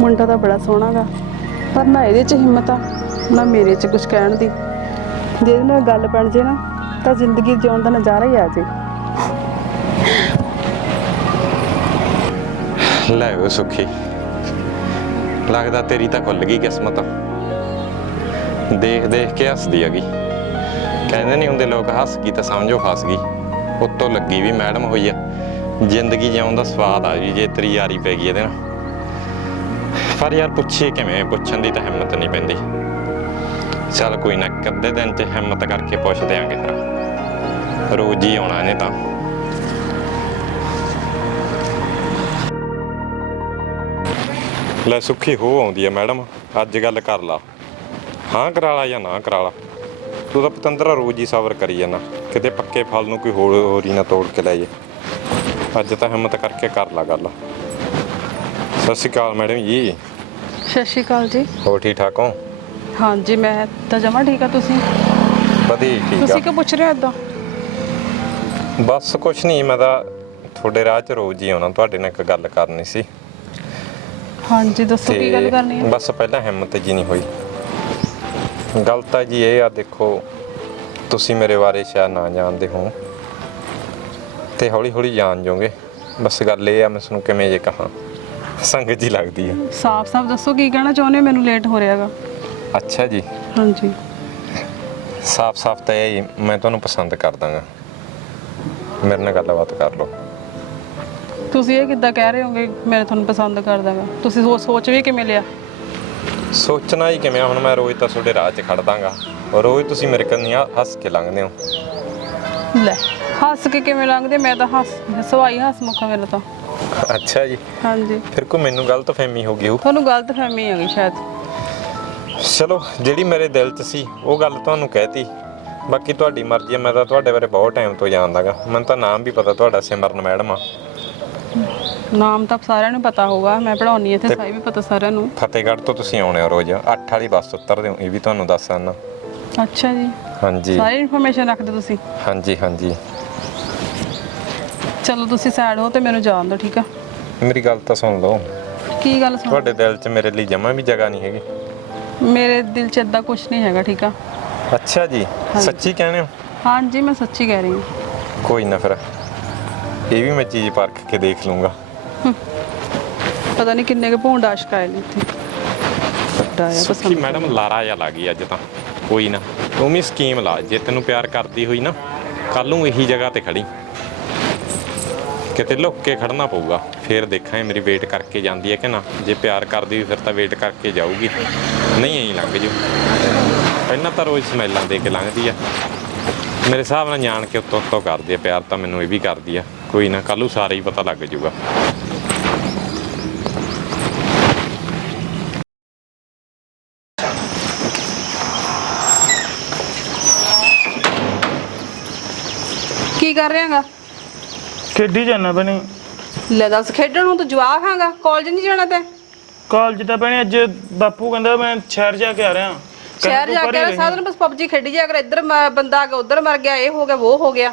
ਮੁੰਡਾ ਤਾਂ ਬੜਾ ਸੋਹਣਾ ਗਾ, ਪਰ ਨਾ ਇਹਦੇ 'ਚ ਹਿੰਮਤ ਆ, ਨਾ ਮੇਰੇ 'ਚ ਕੁਝ ਕਹਿਣ ਦੀ। ਜੇ ਨਾਲ ਗੱਲ ਬਣ ਜੇ ਨਾ, ਤਾਂ ਜ਼ਿੰਦਗੀ ਜਿਉਣ ਦਾ ਨਜ਼ਾਰਾ ਹੀ ਆ ਜੇ। ਲੈ ਉਹ ਸੁਖੀ, ਲੱਗਦਾ ਤੇਰੀ ਤਾਂ ਖੁੱਲ ਗਈ ਕਿਸਮਤ। ਦੇਖ ਦੇਖ ਕੇ ਹੱਸਦੀ ਹੈਗੀ। ਕਹਿੰਦੇ ਨਹੀਂ ਹੁੰਦੇ ਲੋਕ ਹੱਸ ਗਈ ਤਾਂ ਸਮਝੋ ਫਸ ਗਈ। ਉੱਤੋਂ ਲੱਗੀ ਵੀ ਮੈਡਮ ਹੋਈ ਆ। ਜ਼ਿੰਦਗੀ ਜਿਉਣ ਦਾ ਸਵਾਦ ਆ ਜੀ, ਜੇ ਤੇਰੀ ਯਾਰੀ ਪੈ ਗਈ ਇਹਦੇ ਨਾਲ। ਪਰ ਯਾਰ ਪੁੱਛੀਏ ਕਿਵੇਂ ਪੁੱਛਣ ਦੀ ਤਾਂ ਹਿੰਮਤ ਨਹੀਂ ਪੈਂਦੀ ਚੱਲ ਕੋਈ ਨਾ ਕੱਦੇ ਦਿਨ ਤੇ ਹਿੰਮਤ ਕਰਕੇ ਪੁੱਛ ਦਿਆਂਗੇ ਫਿਰ ਰੋਜ਼ ਹੀ ਆਉਣਾ ਇਹਨੇ ਤਾਂ ਲੈ ਸੁੱਖੀ ਹੋ ਆਉਂਦੀ ਹੈ ਮੈਡਮ ਅੱਜ ਗੱਲ ਕਰ ਲਾ ਹਾਂ ਕਰਾ ਲਾ ਜਾਂ ਨਾ ਕਰਾ ਲਾ ਤੂੰ ਤਾਂ ਪਤੰਦਰਾ ਰੋਜ਼ ਹੀ ਸਬਰ ਕਰੀ ਜਾਂਦਾ ਕਿਤੇ ਪੱਕੇ ਫਲ ਨੂੰ ਕੋਈ ਹੋਰ ਹੋਰ ਹੀ ਨਾ ਤੋੜ ਕੇ ਲੈ ਜੇ ਅੱਜ ਤਾਂ ਹਿੰਮਤ ਕਰਕੇ ਕਰ ਲਾ ਗੱਲ ਸਤਿ ਸ਼੍ਰੀ ਅਕਾਲ ਮੈਡਮ ਜੀ ਸਤਿ ਸ਼੍ਰੀ ਅਕਾਲ ਜੀ। ਹੋਰ ਠੀਕ ਠਾਕ ਹੋ? ਹਾਂਜੀ ਮੈਂ ਤਾਂ ਜਮਾ ਠੀਕ ਆ ਤੁਸੀਂ? ਵਧੀਆ ਠੀਕ ਤੁਸੀਂ ਆ ਕਿਉਂ ਪੁੱਛ ਰਹੇ ਹੋ ਇਦਾਂ ਬਸ ਕੁਛ ਨਹੀਂ ਮੈਂ ਤਾਂ ਤੁਹਾਡੇ ਰਾਹ 'ਚ ਰੋਜ਼ ਹੀ ਆਉਣਾ ਤੁਹਾਡੇ ਨਾਲ ਇੱਕ ਗੱਲ ਕਰਨੀ ਸੀ। ਹਾਂਜੀ ਦੱਸੋ ਕੀ ਗੱਲ ਕਰਨੀ ਹੈ? ਬਸ ਪਹਿਲਾਂ ਹਿੰਮਤ ਜੀ ਨਹੀਂ ਹੋਈ। ਗੱਲ ਤਾਂ ਜੀ ਇਹ ਆ ਦੇਖੋ ਤੁਸੀਂ ਮੇਰੇ ਬਾਰੇ ਸ਼ਾਇਦ ਨਾ ਜਾਣਦੇ ਹੋ। ਤੇ ਹੌਲੀ ਹੌਲੀ ਜਾਣ ਜਾਓਗੇ ਬਸ ਗੱਲ ਇਹ ਆ ਮੈਂ ਤੁਹਾਨੂੰ ਕਿਵੇਂ ਜੇ ਕਹਾਂ। ਸੰਗਤ ਜੀ ਲੱਗਦੀ ਆ ਸਾਫ਼-ਸਾਫ਼ ਦੱਸੋ ਕੀ ਕਹਿਣਾ ਚਾਹੁੰਦੇ ਹੋ? ਮੈਨੂੰ ਲੇਟ ਹੋ ਰਿਹਾਗਾ ਅੱਛਾ ਜੀ। ਹਾਂਜੀ। ਸਾਫ਼-ਸਾਫ਼ ਤਾਂ ਇਹ ਹੀ ਮੈਂ ਤੁਹਾਨੂੰ ਪਸੰਦ ਕਰਦਾਗਾ। ਮੇਰੇ ਨਾਲ ਗੱਲਬਾਤ ਕਰ ਲਓ। ਤੁਸੀਂ ਇਹ ਕਿੱਦਾਂ ਕਹਿ ਰਹੇ ਹੋਗੇ ਮੈਂ ਤੁਹਾਨੂੰ ਪਸੰਦ ਕਰਦਾਗਾ। ਤੁਸੀਂ ਸੋਚ ਸੋਚ ਵੀ ਕਿਵੇਂ ਲਿਆ? ਸੋਚਣਾ ਹੀ ਕਿਵੇਂ ਆ, ਹੁਣ ਮੈਂ ਰੋਜ਼ ਤਾਂ ਤੁਹਾਡੇ ਰਾਹ 'ਚ ਖੜਦਾਗਾ। ਰੋਜ਼ ਤੁਸੀਂ ਮੇਰੇ ਕੰਨੀਆਂ ਹੱਸ ਕੇ ਲੰਘਦੇ ਹੋ। ਲੈ ਹੱਸ ਕੇ ਕਿਵੇਂ ਲੰਘਦੇ? ਮੈਂ ਤਾਂ ਹੱਸ ਸਵਾਈ ਹੱਸ ਮੁੱਖਾ ਮੇਰਾ ਤਾਂ। ਅੱਛਾ ਜੀ। ਹਾਂਜੀ। ਫਿਰ ਕੋਈ ਮੈਨੂੰ ਗਲਤ ਫਹਿਮੀ ਹੋ ਗਈ ਹੋਊ? ਤੁਹਾਨੂੰ ਗਲਤ ਫਹਿਮੀ ਹੈਗੀ ਸ਼ਾਇਦ। ਚਲੋ ਜਿਹੜੀ ਮੇਰੇ ਦਿਲ 'ਚ ਸੀ ਉਹ ਗੱਲ ਤੁਹਾਨੂੰ ਕਹਿਤੀ। ਬਾਕੀ ਤੁਹਾਡੀ ਮਰਜ਼ੀ ਹੈ ਮੈਂ ਤਾਂ ਤੁਹਾਡੇ ਬਾਰੇ ਬਹੁਤ ਟਾਈਮ ਤੋਂ ਜਾਣਦਾਗਾ। ਮੈਨੂੰ ਤਾਂ ਨਾਮ ਵੀ ਪਤਾ ਤੁਹਾਡਾ ਸਿਮਰਨ ਮੈਡਮ ਆ। ਨਾਮ ਤਾਂ ਸਾਰਿਆਂ ਨੂੰ ਪਤਾ ਹੋਊਗਾ ਮੈਂ ਪੜਾਉਣੀ ਇੱਥੇ ਸਾਈ ਵੀ ਪਤਾ ਸਾਰਿਆਂ ਨੂੰ। ਫਤਿਹਗੜ੍ਹ ਤੋਂ ਤੁਸੀਂ ਆਉਣੇ ਹੋ ਰੋਜ਼। 8 ਵਾਲੀ ਬੱਸ ਉਤਰਦੇ ਹੋ ਇਹ ਵੀ ਤੁਹਾਨੂੰ ਦੱਸ ਅੱਛਾ ਜੀ। ਹਾਂਜੀ। ਸਾਰੀ ਇਨਫੋਰਮੇਸ਼ਨ ਰੱਖਦੇ ਤੁਸੀਂ। ਹਾਂਜੀ ਹਾਂਜੀ। ਚਲੋ ਤੁਸੀਂ ਸਾਈਡ ਹੋ ਤੇ ਮੈਨੂੰ ਜਾਣ ਦਿਓ ਠੀਕ ਆ? ਮੇਰੀ ਗੱਲ ਤਾਂ ਸੁਣ ਲਓ। ਕੀ ਗੱਲ ਸੁਣ ਤੁਹਾਡੇ ਦਿਲ 'ਚ ਮੇਰੇ ਲਈ ਜਮਾ ਵੀ ਜਗ੍ਹਾ ਨਹੀਂ ਹੈਗੀ। ਮੇਰੇ ਦਿਲ 'ਚ ਇਦਾਂ ਕੁਝ ਨਹੀਂ ਹੈਗਾ ਠੀਕ ਆ? ਅੱਛਾ ਜੀ ਸੱਚੀ ਕਹਿੰਦੇ ਹੋ? ਹਾਂਜੀ ਮੈਂ ਸੱਚੀ ਕਹਿ ਰਹੀ ਹਾਂ। ਕੋਈ ਨਾ ਫਿਰ ਇਹ ਵੀ ਮੈਂ ਚੀਜ਼ ਪਰਖ ਕੇ ਦੇਖ ਲੂੰਗਾ ਪਤਾ ਨਹੀਂ ਕਿੰਨੇ ਕੁ ਭੌਂਡ ਆਸ਼ਕ ਆਏ ਨੇ ਇੱਥੇ। ਵੱਡਾ ਆ ਸੁਖੀ ਪਸੰਦ ਮੈਡਮ ਲਾਰਾ ਜਾ ਲੱਗੀ ਅੱਜ ਤਾਂ। ਕੋਈ ਨਾ ਤੂੰ ਵੀ ਸਕੀਮ ਲਾ ਜੇ ਤੈਨੂੰ ਪਿਆਰ ਕਰਦੀ ਹੋਈ ਨਾ ਕੱਲ ਨੂੰ ਇਹੀ ਜਗ੍ਹਾ ਤੇ ਖੜੀ। ਕਿਤੇ ਲੁੱਕ ਕੇ ਖੜਨਾ ਪਊਗਾ। ਫਿਰ ਦੇਖਾਂ ਇਹ ਮੇਰੀ ਵੇਟ ਕਰਕੇ ਜਾਂਦੀ ਹੈ ਕਿ ਨਾ। ਜੇ ਪਿਆਰ ਕਰਦੀ ਫਿਰ ਤਾਂ ਵੇਟ ਕਰਕੇ ਜਾਊਗੀ। ਨਹੀਂ ਐਂ ਲੰਘ ਜੂ। ਪਹਿਲਾਂ ਤਾਂ ਰੋਜ਼ ਸਮੈਲਾਂ ਦੇ ਕੇ ਲੰਘਦੀ ਆ। ਮੇਰੇ ਹਿਸਾਬ ਨਾਲ ਜਾਣ ਕੇ ਉੱਤੋਂ ਉੱਤੋਂ ਕਰਦੀ ਆ। ਪਿਆਰ ਤਾਂ ਮੈਨੂੰ ਇਹ ਵੀ ਕਰਦੀ ਆ। ਕੋਈ ਨਾ ਕੱਲ ਸਾਰੇ ਹੀ ਪਤਾ ਲੱਗ ਜੂਗਾ। ਕੀ ਕਰ ਰਿਹਾਗਾ? ਖੇਡੀ ਜਾਣਾ ਬਣੀ ਲੈ ਦੱਸ ਖੇਡਣ ਨੂੰ ਤੂੰ ਜਵਾਕ ਹਾਂਗਾ ਕਾਲਜ ਨਹੀਂ ਜਾਣਾ ਤੇ? ਕਾਲਜ ਤਾਂ ਬਣੀ ਅੱਜ ਬਾਪੂ ਕਹਿੰਦਾ ਮੈਂ ਸ਼ਹਿਰ ਜਾ ਕੇ ਆ ਰਿਹਾ। ਸ਼ਹਿਰ ਜਾ ਕੇ। ਸਾਧਨ ਬਸ ਪਬਜੀ ਖੇਡੀ ਜਾ ਕਰ ਇੱਧਰ ਮ- ਬੰਦਾ ਆ ਗਿਆ ਉੱਧਰ ਮਰ ਗਿਆ ਇਹ ਹੋ ਗਿਆ ਉਹ ਹੋ ਗਿਆ।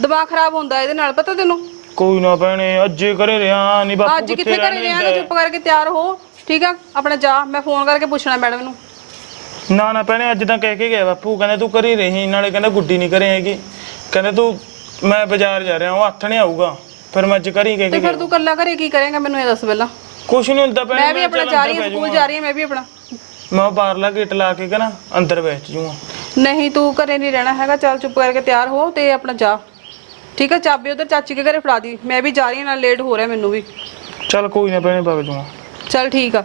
ਦਿਮਾਗ ਖਰਾਬ ਹੁੰਦਾ ਇਹਦੇ ਨਾਲ ਪਤਾ ਤੈਨੂੰ? ਕੋਈ ਨਾ ਭੈਣੇ ਅੱਜੇ ਘਰੇ ਰਿਹਾ ਨਹੀਂ ਬਾਪੂ ਅੱਜ ਕਿੱਥੇ ਘਰੇ ਰਹਿਣ ਨਾ ਚੁੱਪ ਕਰਕੇ ਤਿਆਰ ਹੋ। ਠੀਕ ਆ? ਆਪਣਾ ਜਾ ਮੈਂ ਫੋਨ ਕਰਕੇ ਪੁੱਛਣਾ ਮੈਡਮ ਨੂੰ। ਨਾ ਨਾ ਭੈਣੇ ਅੱਜ ਤਾਂ ਕਹਿ ਕੇ ਗਿਆ ਬਾਪੂ ਕਹਿੰਦਾ ਤੂੰ ਘਰੇ ਰਹੀ ਨਾਲੇ ਕਹਿੰਦਾ ਗੁੱਡੀ ਨਹੀਂ ਘਰੇ ਹੈਗੀ। ਕਹਿੰਦਾ ਤੂੰ ਮੈਂ ਬਾਜ਼ਾਰ ਜਾ ਰਿਹਾ ਉਹ ਹੱਥ ਨਹੀਂ ਆਊਗਾ। ਫਿਰ ਮੈਂ ਅੱਜ ਹੀ ਤੇ ਕੇ ਫਿਰ ਤੂੰ ਕੱਲਾ ਘਰੇ ਕੀ ਕਰੇਂਗਾ ਮੈਨੂੰ ਇਹ ਦੱਸ ਪਹਿਲਾਂ? ਕੁਛ ਨਹੀਂ ਹੁੰਦਾ ਭੈਣੇ ਮੈਂ ਵੀ ਆਪਣਾ ਜਾ ਰਹੀ ਹਾਂ ਸਕੂਲ। ਜਾ ਰਹੀ ਹਾਂ ਮੈਂ ਵੀ ਆਪਣਾ। ਮੈਂ ਬਾਹਰਲਾ ਗੇਟ ਲਾ ਕੇ ਕਹਣਾ ਅੰਦਰ ਬੈਠ ਜੂਗਾ ਨਹੀਂ ਤੂੰ ਘਰੇ ਨਹੀਂ ਰਹਿਣਾ ਹੈਗਾ ਚੱਲ ਚੁੱਪ ਕਰਕੇ ਤਿਆਰ ਹੋ ਤੇ ਆਪਣਾ ਜਾ। ਠੀਕ ਆ ਚਾਬੀ ਉਧਰ ਚਾਚੀ ਕੇ ਘਰੇ ਫੜਾ ਦੀ। ਮੈਂ ਵੀ ਜਾ ਰਹੀ ਹਾਂ ਨਾਲ ਲੇਟ ਹੋ ਰਿਹਾ ਮੈਨੂੰ ਵੀ। ਚੱਲ ਕੋਈ ਨਾ ਭੈਣੇ ਵਗ ਜੂਗਾ ਚੱਲ ਠੀਕ ਆ।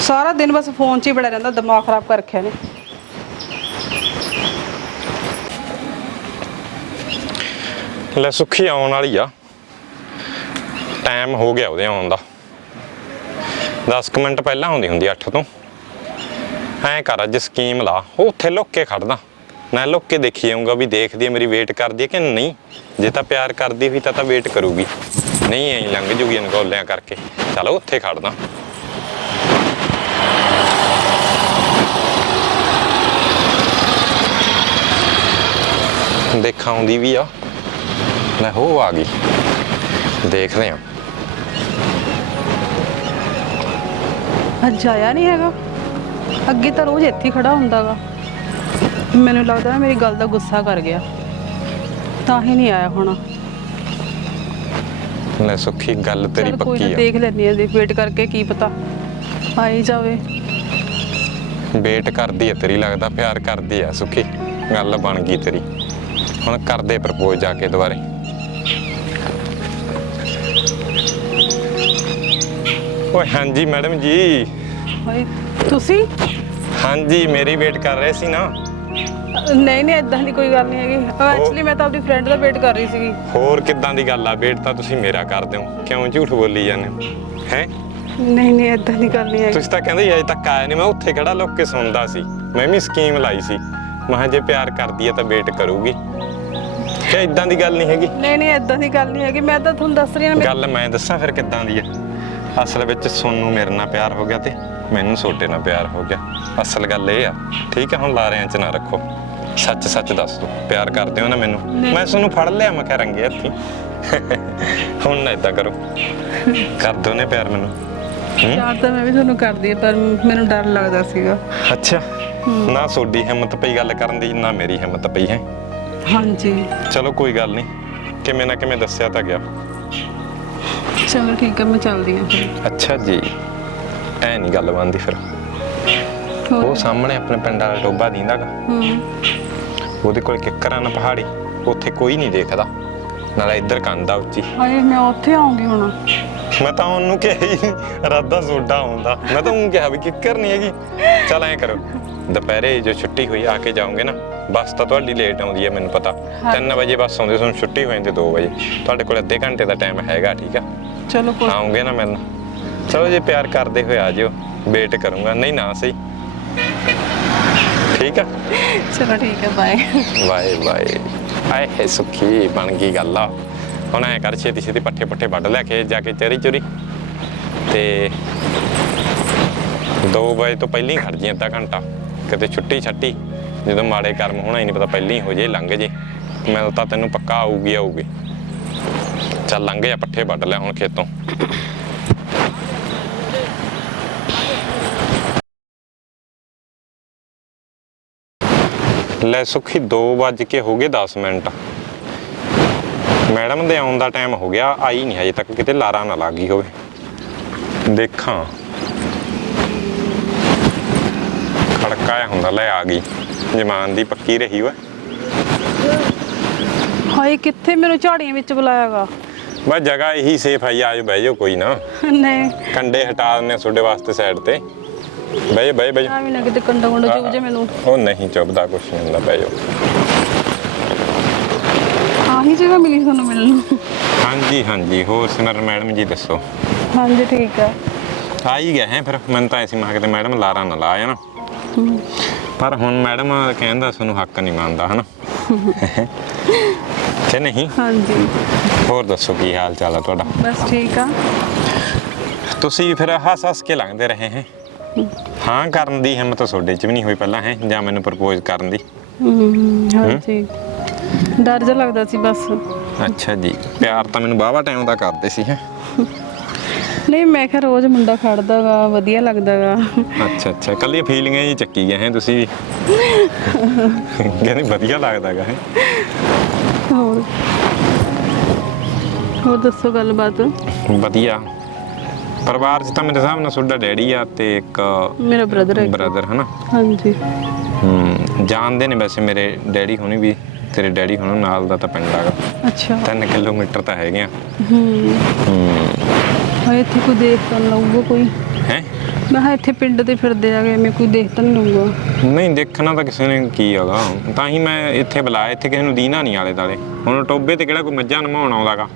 ਸਾਰਾ ਦਿਨ ਬਸ ਫੋਨ 'ਚ ਹੀ ਬੜਾ ਰਹਿੰਦਾ ਦਿਮਾਗ ਖਰਾਬ ਕਰ ਰੱਖਿਆ ਨੇ ਲੈ ਸੁੱਖੀ ਆਉਣ ਵਾਲੀ ਆ। ਟਾਈਮ ਹੋ ਗਿਆ ਉਹਦੇ ਆਉਣ ਦਾ। 10 ਮਿੰਟ ਪਹਿਲਾਂ ਆਉਂਦੀ ਹੁੰਦੀ 8 ਤੋਂ। ਐਂ ਕਰ ਅੱਜ ਸਕੀਮ ਲਾ। ਉਹ ਉੱਥੇ ਲੁੱਕ ਕੇ ਖੜਦਾ ਮੈਂ ਲੁੱਕ ਕੇ ਦੇਖੀ ਜਾਊਂਗਾ ਵੀ ਦੇਖਦੀ ਹੈ ਮੇਰੀ ਵੇਟ ਕਰਦੀ ਹੈ ਕਿ ਨਹੀਂ। ਜੇ ਤਾਂ ਪਿਆਰ ਕਰਦੀ ਹੋਈ ਤਾਂ ਤਾਂ ਵੇਟ ਕਰੂਗੀ। ਨਹੀਂ ਐਂ ਲੰਘ ਜੂਗੀ ਅਨਗੋਲਿਆਂ ਕਰਕੇ। ਚਲੋ ਉੱਥੇ ਖੜਦਾ ਦੇਖਾਂ ਆਉਂਦੀ ਵੀ ਆ। ਲੈ ਹੋ ਆ ਗਈ। ਦੇਖਦੇ ਆ ਅੱਜ ਆਇਆ ਨਹੀਂ ਹੈਗਾ। ਅੱਗੇ ਤਾਂ ਰੋਜ਼ ਇੱਥੇ ਖੜਾ ਹੁੰਦਾਗਾ। ਮੈਨੂੰ ਲੱਗਦਾ ਨਾ ਮੇਰੀ ਗੱਲ ਦਾ ਗੁੱਸਾ ਕਰ ਗਿਆ। ਤਾਂ ਹੀ ਨਹੀਂ ਆਇਆ ਹੋਣਾ। ਲੈ ਸੁੱਖੀ ਗੱਲ ਤੇਰੀ ਚੱਲ ਕੋਈ ਨਾ ਪੱਕੀ ਆ। ਦੇਖ ਲੈਂਦੀ ਆ ਦੇਖ ਵੇਟ ਕਰਕੇ ਕੀ ਪਤਾ ਆਈ ਜਾਵੇ। ਵੇਟ ਕਰਦੀ ਆ ਤੇਰੀ ਲੱਗਦਾ ਪਿਆਰ ਕਰਦੀ ਆ ਸੁੱਖੀ। ਗੱਲ ਬਣ ਗਈ ਤੇਰੀ। ਹੁਣ ਕਰਦੇ ਪ੍ਰਪੋਜ਼ ਜਾ ਕੇ ਦੁਬਾਰੇ। ਓਏ ਹਾਂਜੀ ਮੈਡਮ ਜੀ। ਹਾਏ ਤੁਸੀਂ? ਹਾਂਜੀ ਮੇਰੀ ਵੇਟ ਕਰ ਰਹੇ ਸੀ ਨਾ। ਨਹੀਂ ਨਹੀਂ ਇਦਾਂ ਦੀ ਕੋਈ ਗੱਲ ਨਹੀਂ ਹੈਗੀ। ਐਕਚੁਅਲੀ ਮੈਂ ਤਾਂ ਆਪਣੀ ਫਰੈਂਡ ਦਾ ਵੇਟ ਕਰ ਰਹੀ ਸੀਗੀ। ਹੋਰ ਕਿੱਦਾਂ ਦੀ ਗੱਲ ਆ? ਵੇਟ ਤਾਂ ਤੁਸੀਂ ਮੇਰਾ ਕਰਦੇ ਹੋ ਕਿਉਂ ਝੂਠ ਬੋਲੀ ਜਾਂਦੇ ਹੋ? ਹੈ? ਨਹੀਂ ਨਹੀਂ ਇਦਾਂ ਦੀ ਗੱਲ ਨਹੀਂ ਹੈਗੀ। ਤੁਸੀਂ ਤਾਂ ਕਹਿੰਦੇ ਅਜੇ ਤੱਕ ਆਇਆ ਨਹੀਂ। ਮੈਂ ਉੱਥੇ ਖੜਾ ਲੁੱਕ ਕੇ ਸੁਣਦਾ ਸੀ? ਮੈਂ ਵੀ ਸਕੀਮ ਲਾਈ ਸੀ। ਮੈਂ ਕਿਹਾ ਜੇ ਪਿਆਰ ਕਰਦੀ ਹੈ ਤਾਂ ਵੇਟ ਕਰੂਗੀ। ਕਿ ਇਦਾਂ ਦੀ ਗੱਲ ਨਹੀਂ ਹੈਗੀ? ਨਹੀਂ ਨਹੀਂ ਇਦਾਂ ਦੀ ਗੱਲ ਨਹੀਂ ਹੈਗੀ। ਮੈਂ ਤਾਂ ਤੁਹਾਨੂੰ ਦੱਸ ਰਹੀ ਹਾਂ ਗੱਲ ਮੈਂ ਦੱਸਾਂ ਫਿਰ ਕਿੱਦਾਂ ਦੀ ਹੈ ਅਸਲ ਵਿੱਚ ਸੋਨੂੰ ਮੇਰੇ ਨਾਲ ਪਿਆਰ ਹੋ ਗਿਆ ਤੇ ਮੈਨੂੰ ਛੋਟੇ ਨਾਲ ਪਿਆਰ ਹੋ ਗਿਆ। ਅਸਲ ਗੱਲ ਇਹ ਆ ਠੀਕ ਹੈ ਹੁਣ ਲਾਰਿਆਂ 'ਚ ਨਾ ਰੱਖੋ। ਸੱਚ ਸੱਚ ਦੱਸ ਦੋ ਪਿਆਰ ਕਰਦੇ ਹੋ ਨਾ ਮੈਨੂੰ? ਮੈਂ ਤੁਹਾਨੂੰ ਫੜ ਲਿਆ ਮੈਂ ਕਿਹਾ ਰੰਗੇ ਹੱਥੀ। ਹੁਣ ਨਾ ਇਦਾਂ ਕਰੋ। ਕਰ ਦੋ ਨੇ ਪਿਆਰ ਮੈਨੂੰ? ਪਿਆਰ ਤਾਂ ਮੈਂ ਵੀ ਤੁਹਾਨੂੰ ਕਰਦੀ ਹਾਂ ਪਰ ਮੈਨੂੰ ਡਰ ਲੱਗਦਾ ਸੀਗਾ। ਅੱਛਾ ਨਾ ਤੁਹਾਡੀ ਹਿੰਮਤ ਪਈ ਗੱਲ ਕਰਨ ਦੀ ਨਾ ਮੇਰੀ ਹਿੰਮਤ ਪਈ ਹੈ? ਹਾਂਜੀ। ਚਲੋ ਕੋਈ ਗੱਲ ਨਹੀਂ ਕਿਵੇਂ ਨਾ ਕਿਵੇਂ ਦੱਸਿਆ ਤਾਂ ਗਿਆ। ਚਲੋ ਠੀਕ ਹੈ ਮੈਂ ਚੱਲਦੀ ਹਾਂ ਫਿਰ। ਅੱਛਾ ਜੀ। ਐ ਨਹੀਂ ਗੱਲ ਬਣਦੀ ਫਿਰ। ਹੋਰ? ਉਹ ਸਾਹਮਣੇ ਆਪਣੇ ਪਿੰਡ ਵਾਲਾ ਟੋਬਾ ਦੀਂਦਾਗਾ ਹੂੰ। ਉਹਦੇ ਕੋਲ ਕਿੱਕਰਾਂ ਨਾ ਪਹਾੜੀ ਉੱਥੇ ਕੋਈ ਨਹੀਂ ਦੇਖਦਾ। ਨਾਲੇ ਇੱਧਰ ਕੰਦਾ ਉੱਚੀ। ਹਾਏ ਮੈਂ ਉੱਥੇ ਆਉਂਗੀ ਹੁਣ। ਮੈਂ ਤਾਂ ਉਹਨੂੰ ਕਿਹਾ ਹੀ ਰਾਦਾ ਸੋਡਾ ਆਉਂਦਾ। ਮੈਂ ਤਾਂ ਉਹਨੂੰ ਕਿਹਾ ਵੀ ਕਿੱਕਰ ਨਹੀਂ ਹੈਗੀ। ਚਲ ਐਂ ਕਰੋ ਦੁਪਹਿਰੇ ਜੋ ਛੁੱਟੀ ਹੋਈ ਆ ਕੇ ਜਾਓਗੇ ਨਾ ਬੱਸ ਤਾਂ ਤੁਹਾਡੀ ਲੇਟ ਆਉਂਦੀ ਹੈ ਮੈਨੂੰ ਪਤਾ। 3 ਵਜੇ ਬੱਸ ਆਉਂਦੀ ਤੁਹਾਨੂੰ ਛੁੱਟੀ ਹੋ ਜਾਂਦੀ 2 ਵਜੇ। ਤੁਹਾਡੇ ਕੋਲ ਅੱਧੇ ਘੰਟੇ ਦਾ ਟਾਈਮ ਹੈਗਾ ਠੀਕ ਆ? ਚਲੋ ਕੋਈ ਆਉਂਗੇ ਨਾ ਮਿਲਣ। ਚਲੋ ਜੇ ਪਿਆਰ ਕਰਦੇ ਹੋਏ ਆ ਜਿਓ ਵੇਟ ਕਰੂੰਗਾ। ਨਹੀਂ ਨਾ ਸਹੀ। ਠੀਕ ਆ? ਚਲੋ ਠੀਕ ਹੈ ਬਾਏ ਵਾਏ ਵਾਏ ਆਏ ਹੈ ਸੁਖੀ ਬਣ ਗਈ ਗੱਲ ਆ। ਹੁਣ ਐ ਕਰ ਛੇਤੀ ਛੇਤੀ ਪੱਠੇ ਪੱਠੇ ਵੱਢ ਲੈ ਕੇ ਜਾ ਕੇ ਚਰੀ ਚੁਰੀ। ਤੇ 2 ਵਜੇ ਤੋਂ ਪਹਿਲਾਂ ਹੀ ਖੜ ਜੀ ਅੱਧਾ ਘੰਟਾ। ਕਿਤੇ ਛੁੱਟੀ ਛੱਟੀ ਜਦੋਂ ਮਾੜੇ ਕਰਮ ਹੋਣਾ ਹੀ ਨਹੀਂ ਪਤਾ ਪਹਿਲਾਂ ਹੀ ਹੋ ਜੇ ਲੰਘ ਜੇ। ਮੈਂ ਤਾਂ ਤੈਨੂੰ ਪੱਕਾ ਆਊਗੀ ਆਊਗੀ। ਚੱਲ ਲੰਘ ਜਾ ਪੱਠੇ ਵੱਢ ਲੈ ਹੁਣ ਖੇਤੋਂ। ਲੈ ਸੁਖੀ 2 ਵੱਜ ਕੇ ਹੋ ਗਏ 10 ਮਿੰਟ। ਮੈਡਮ ਦੇ ਆਉਣ ਦਾ ਟਾਈਮ ਹੋ ਗਿਆ, ਆਈ ਨਹੀਂ ਹਜੇ ਤੱਕ, ਕਿਤੇ ਲਾਰਾ ਨਾ ਲੱਗੀ ਹੋਵੇ। ਦੇਖਾਂ। ਖੜਕਾਇਆ ਹੁੰਦਾ, ਲੈ ਆ ਗਈ। ਜਮਾਨ ਦੀ ਪੱਕੀ ਰਹੀ ਵਾ ਹਾਏ, ਕਿੱਥੇ ਮੈਨੂੰ ਝਾੜੀਆਂ ਵਿੱਚ ਬੁਲਾਇਆਗਾ? ਬਸ ਜਗ੍ਹਾ ਇਹੀ ਸੇਫ ਆਈ ਆਜੋ ਬਹਿ ਜਾਓ ਕੋਈ ਨਾ। ਨਹੀਂ। ਕੰਡੇ ਹਟਾ ਆ ਤੁਹਾਡੇ ਵਾਸਤੇ ਸਾਈਡ ਤੇ। ਬਹਿ ਜਾ ਬਹਿ ਜਾ, ਆ ਵੀ ਨਾ ਕਿਤੇ ਕੰਡਾ ਕੁੰਡਾ ਚੁੱਭ ਜੇ ਮੈਨੂੰ। ਉਹ ਨਹੀਂ ਚੁੱਭਦਾ ਕੁਛ ਨਹੀਂ ਹੁੰਦਾ ਬਹਿ ਜਾਓ। ਆਹੀ ਜਗ੍ਹਾ ਮਿਲੀ ਤੁਹਾਨੂੰ ਮਿਲਣ ਨੂੰ। ਹਾਂਜੀ ਹਾਂਜੀ ਹੋਰ ਸਿਮਰਨ ਮੈਡਮ ਜੀ ਦੱਸੋ। ਹਾਂਜੀ ਠੀਕ ਹੈ ਆ ਹੀ ਗਿਆ ਹੈ ਫਿਰ ਮੈਨੂੰ ਤਾਂ ਐਸੀ ਮੈਂ ਕਿਹਾ ਕਿਤੇ ਮੈਡਮ ਲਾਰਾ ਨਾ ਲਾ ਜਾਣਾ। ਪਰ ਹੁਣ ਮੈਡਮ ਕਹਿੰਦਾ ਤੁਹਾਨੂੰ ਹੱਕ ਨਹੀਂ ਮੰਨਦਾ ਹਨਾ? ਕਿ ਨਹੀਂ? ਹਾਂਜੀ। ਹੋਰ ਦੱਸੋ ਕੀ ਹਾਲ ਚਾਲ ਆ ਤੁਹਾਡਾ? ਬਸ ਠੀਕ ਆ। ਤੁਸੀਂ ਫਿਰ ਹੱਸ ਹੱਸ ਕੇ ਲੰਘਦੇ ਰਹੇ ਹੈ? ਹਾਂ ਕਰਨ ਦੀ ਹਿੰਮਤ ਤੁਹਾਡੇ 'ਚ ਵੀ ਨਹੀਂ ਹੋਈ ਪਹਿਲਾਂ ਹੈ ਜਾਂ ਮੈਨੂੰ ਪ੍ਰਪੋਜ਼ ਕਰਨ ਦੀ? ਹਮ, ਹਾਂਜੀ ਡਰ ਜਿਹਾ ਲੱਗਦਾ ਸੀ ਬਸ। ਅੱਛਾ ਜੀ ਪਿਆਰ ਤਾਂ ਮੈਨੂੰ ਬਾਵਾ ਟਾਈਮ ਦਾ ਕਰਦੇ ਸੀ ਹੈ। ਨਹੀਂ ਮੈਂ ਕਿਹਾ ਰੋਜ਼ ਮੁੰਡਾ ਖੜਦਾਗਾ ਵਧੀਆ ਲੱਗਦਾਗਾ ਅੱਛਾ ਅੱਛਾ ਕੱਲੀ ਫੀਲਿੰਗਾਂ ਹੀ ਚੱਕੀ ਗਏ ਹੈ ਤੁਸੀਂ ਵੀ। ਕਹਿੰਦੇ ਵਧੀਆ ਲੱਗਦਾਗਾ ਹੈ। ਹੋਰ? ਹੋਰ ਦੱਸੋ ਗੱਲਬਾਤ। ਵਧੀਆ। ਪਰਿਵਾਰ 'ਚ ਤਾਂ ਮੇਰੇ ਹਿਸਾਬ ਨਾਲ ਤੁਹਾਡਾ ਡੈਡੀ ਆ ਤੇ ਇੱਕ ਮੇਰਾ ਬ੍ਰਦਰ ਹੈ ਬ੍ਰਦਰ ਹਨਾ? ਹਾਂਜੀ। ਹੂੰ ਜਾਣਦੇ ਨੇ ਵੈਸੇ ਮੇਰੇ ਡੈਡੀ ਹੁਣੀ ਵੀ ਤੇਰੇ ਡੈਡੀ ਹੁਣੋਂ ਨਾਲ ਦਾ ਤਾਂ ਪਿੰਡ ਆਗਾ ਅੱਛਾ। 3 ਕਿਲੋਮੀਟਰ ਤਾਂ ਹੈਗੇ ਆ। ਹੂੰ। ਹੂੰ। ਹਾਏ ਇੱਥੇ ਕੋਈ ਦੇਖ ਤਾਂ ਨੀ ਲਊਗਾ ਕੋਈ। ਹੈ? ਮੈਂ ਕਿਹਾ ਇੱਥੇ ਪਿੰਡ ਤੇ ਫਿਰਦੇ ਆਗੇ ਮੈਂ ਕੋਈ ਦੇਖ ਤਾਂ ਨਹੀਂ ਲਊਗਾ। ਨਹੀਂ ਦੇਖਣਾ ਤਾਂ ਕਿਸੇ ਨੇ ਕੀ ਹੈਗਾ। ਤਾਂ ਹੀ ਮੈਂ ਇੱਥੇ ਬੁਲਾਇਆ ਇੱਥੇ ਕਿਸੇ ਨੂੰ ਦੀਨਾ ਨਹੀਂ ਆਲੇ ਦਾਲੇ। ਹੁਣ ਟੋਬੇ ਤੇ ਕਿਹੜਾ ਕੋਈ ਮੱਝਾਂ ਨਮਾਉਣ ਆਉਂਦਾਗਾ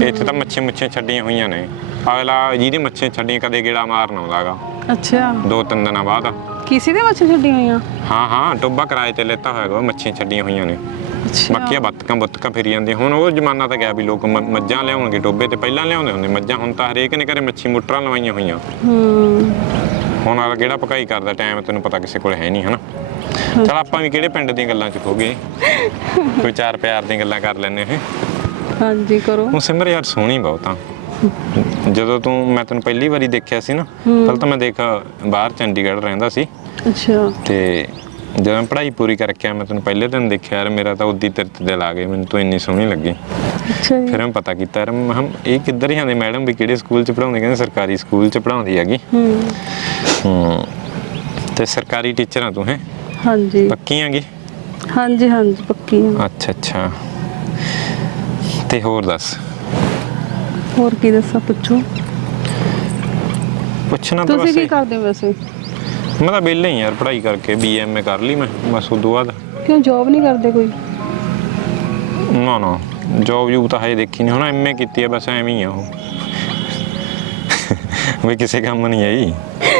ਇੱਥੇ ਤਾਂ ਮੱਛੇ ਮੁੱਛੇ ਛੱਡੀਆਂ ਹੋਈਆਂ ਨੇ। ਅਗਲਾ ਜਿਹਦੀ ਮੱਛੇ ਛੱਡੀਆਂ ਕਦੇ ਗੇੜਾ ਮਾਰਨ ਆਉਂਦਾਗਾ ਅੱਛਾ। ਦੋ ਤਿੰਨ ਦਿਨਾਂ ਬਾਅਦ। ਕਿਸੇ ਦੇ ਮੱਛੀ ਛੱਡੀ ਹੋਈਆਂ? ਹਾਂ ਹਾਂ ਟੋਬਾ ਕਿਰਾਏ ਤੇ ਲੈਤਾ ਹੋਇਆਗਾ ਮੱਛੀਆਂ ਛੱਡੀਆਂ ਹੋਈਆਂ ਨੇ। ਅੱਛਾ ਮੱਕੀਆਂ ਬੱਤਕਾਂ ਬੱਤਕਾਂ ਫਿਰੀ ਜਾਂਦੀਆਂ। ਹੁਣ ਉਹ ਜ਼ਮਾਨਾ ਤਾਂ ਗਿਆ ਵੀ ਲੋਕ ਮ- ਮੱਝਾਂ ਲਿਆਉਣਗੇ ਟੋਬੇ ਤੇ ਪਹਿਲਾਂ ਲਿਆਉਂਦੇ ਹੁੰਦੇ। ਮੱਝਾਂ ਹੁਣ ਤਾਂ ਹਰੇਕ ਨੇ ਘਰੇ ਮੱਛੀ ਮੁੱਟਰਾਂ ਲਵਾਈਆਂ ਹੋਈਆਂ। ਹੂੰ। ਹੁਣ ਵਾਲਾ ਕਿਹੜਾ ਪਕਾਈ ਕਰਦਾ? ਟਾਈਮ ਤੈਨੂੰ ਪਤਾ ਕਿਸੇ ਕੋਲ ਹੈ ਨਹੀਂ ਹਨਾ? ਚਲ ਆਪਾਂ ਵੀ ਕਿਹੜੇ ਪਿੰਡ ਦੀਆਂ ਗੱਲਾਂ ਚ ਖੋ ਗਏ ਕੋਈ ਚਾਰ ਪਿਆਰ ਦੀਆਂ ਗੱਲਾਂ ਕਰ ਲੈਨੇ ਹੈ। ਹਾਂਜੀ ਕਰੋ। ਉਹ ਸਿਮਰ ਯਾਰ ਸੋਹਣੀ ਬਹੁਤ ਆ। ਜਦੋਂ ਤੂੰ ਮੈਂ ਤੈਨੂੰ ਪਹਿਲੀ ਵਾਰੀ ਦੇਖਿਆ ਸੀ ਨਾ ਪਹਿਲਾਂ ਤਾਂ ਮੈਂ ਦੇਖ ਬਾਹਰ ਚੰਡੀਗੜ੍ਹ ਰਹਿੰਦਾ ਸੀ। ਅੱਛਾ। ਤੇ ਜਦੋਂ ਮੈਂ ਪੜ੍ਹਾਈ ਪੂਰੀ ਕਰਕੇ ਆਇਆ ਮੈਂ ਤੈਨੂੰ ਪਹਿਲੇ ਦਿਨ ਦੇਖਿਆ ਯਾਰ ਮੇਰਾ ਤਾਂ ਉਦੀ ਤੇਰੇ ਤੇ ਦਿਲ ਆ ਗਿਆ ਮੈਨੂੰ ਤੂੰ ਇੰਨੀ ਸੋਹਣੀ ਲੱਗੀ। ਅੱਛਾ ਜੀ। ਫਿਰ ਮੈਂ ਪਤਾ ਕੀਤਾ ਯਾਰ ਮੈਂ ਕਿਹਾ ਇਹ ਕਿੱਧਰ ਹੀ ਆਂਦੇ ਮੈਡਮ ਵੀ ਕਿਹੜੇ ਸਕੂਲ ਚ ਪੜਾਉਂਦੇ ਕਹਿੰਦੇ ਸਰਕਾਰੀ ਸਕੂਲ ਚ ਪੜਾਉਂਦੀ ਹੈਗੀ। ਹੂੰ। ਹੂੰ। ਤੇ ਸਰਕਾਰੀ ਟੀਚਰ ਆ ਤੂੰ ਹੈ? ਹਾਂਜੀ। ਪੱਕੀ ਆਂਗੀ ਹਾਂਜੀ ਹਾਂਜੀ ਪੱਕੀ ਆ। ਅੱਛਾ ਅੱਛਾ। ਤੇ ਹੋਰ ਦੱਸ? ਹੋਰ ਕੀ ਦੱਸਾਂ ਪੁੱਛੋ। ਪੁੱਛਣਾ ਤਾਂ ਤੁਸੀਂ ਕੀ ਕਰਦੇ ਹੋ। ਵੈਸੇ? ਮੈਂ ਤਾਂ ਵਿਹਲੇ ਹੀ ਯਾਰ ਪੜ੍ਹਾਈ ਕਰਕੇ ਬੀਐਮਏ ਕਰ ਲਈ ਮੈਂ ਬਸ ਉਦੋਂ ਬਾਅਦ। ਕਿਉਂ ਜੌਬ ਨਹੀਂ ਕਰਦੇ ਕੋਈ? ਨਾ ਨਾ ਜੋਬ ਜੂਬ ਤਾਂ ਹਜੇ ਦੇਖੀ ਨਹੀਂ ਹੁਣ ਐਮਏ ਕੀਤੀ ਹੈ ਬਸ ਐਵੇਂ ਹੀ ਆ ਉਹ। ਵੀ ਕਿਸੇ ਕੰਮ ਨਹੀਂ ਆਈ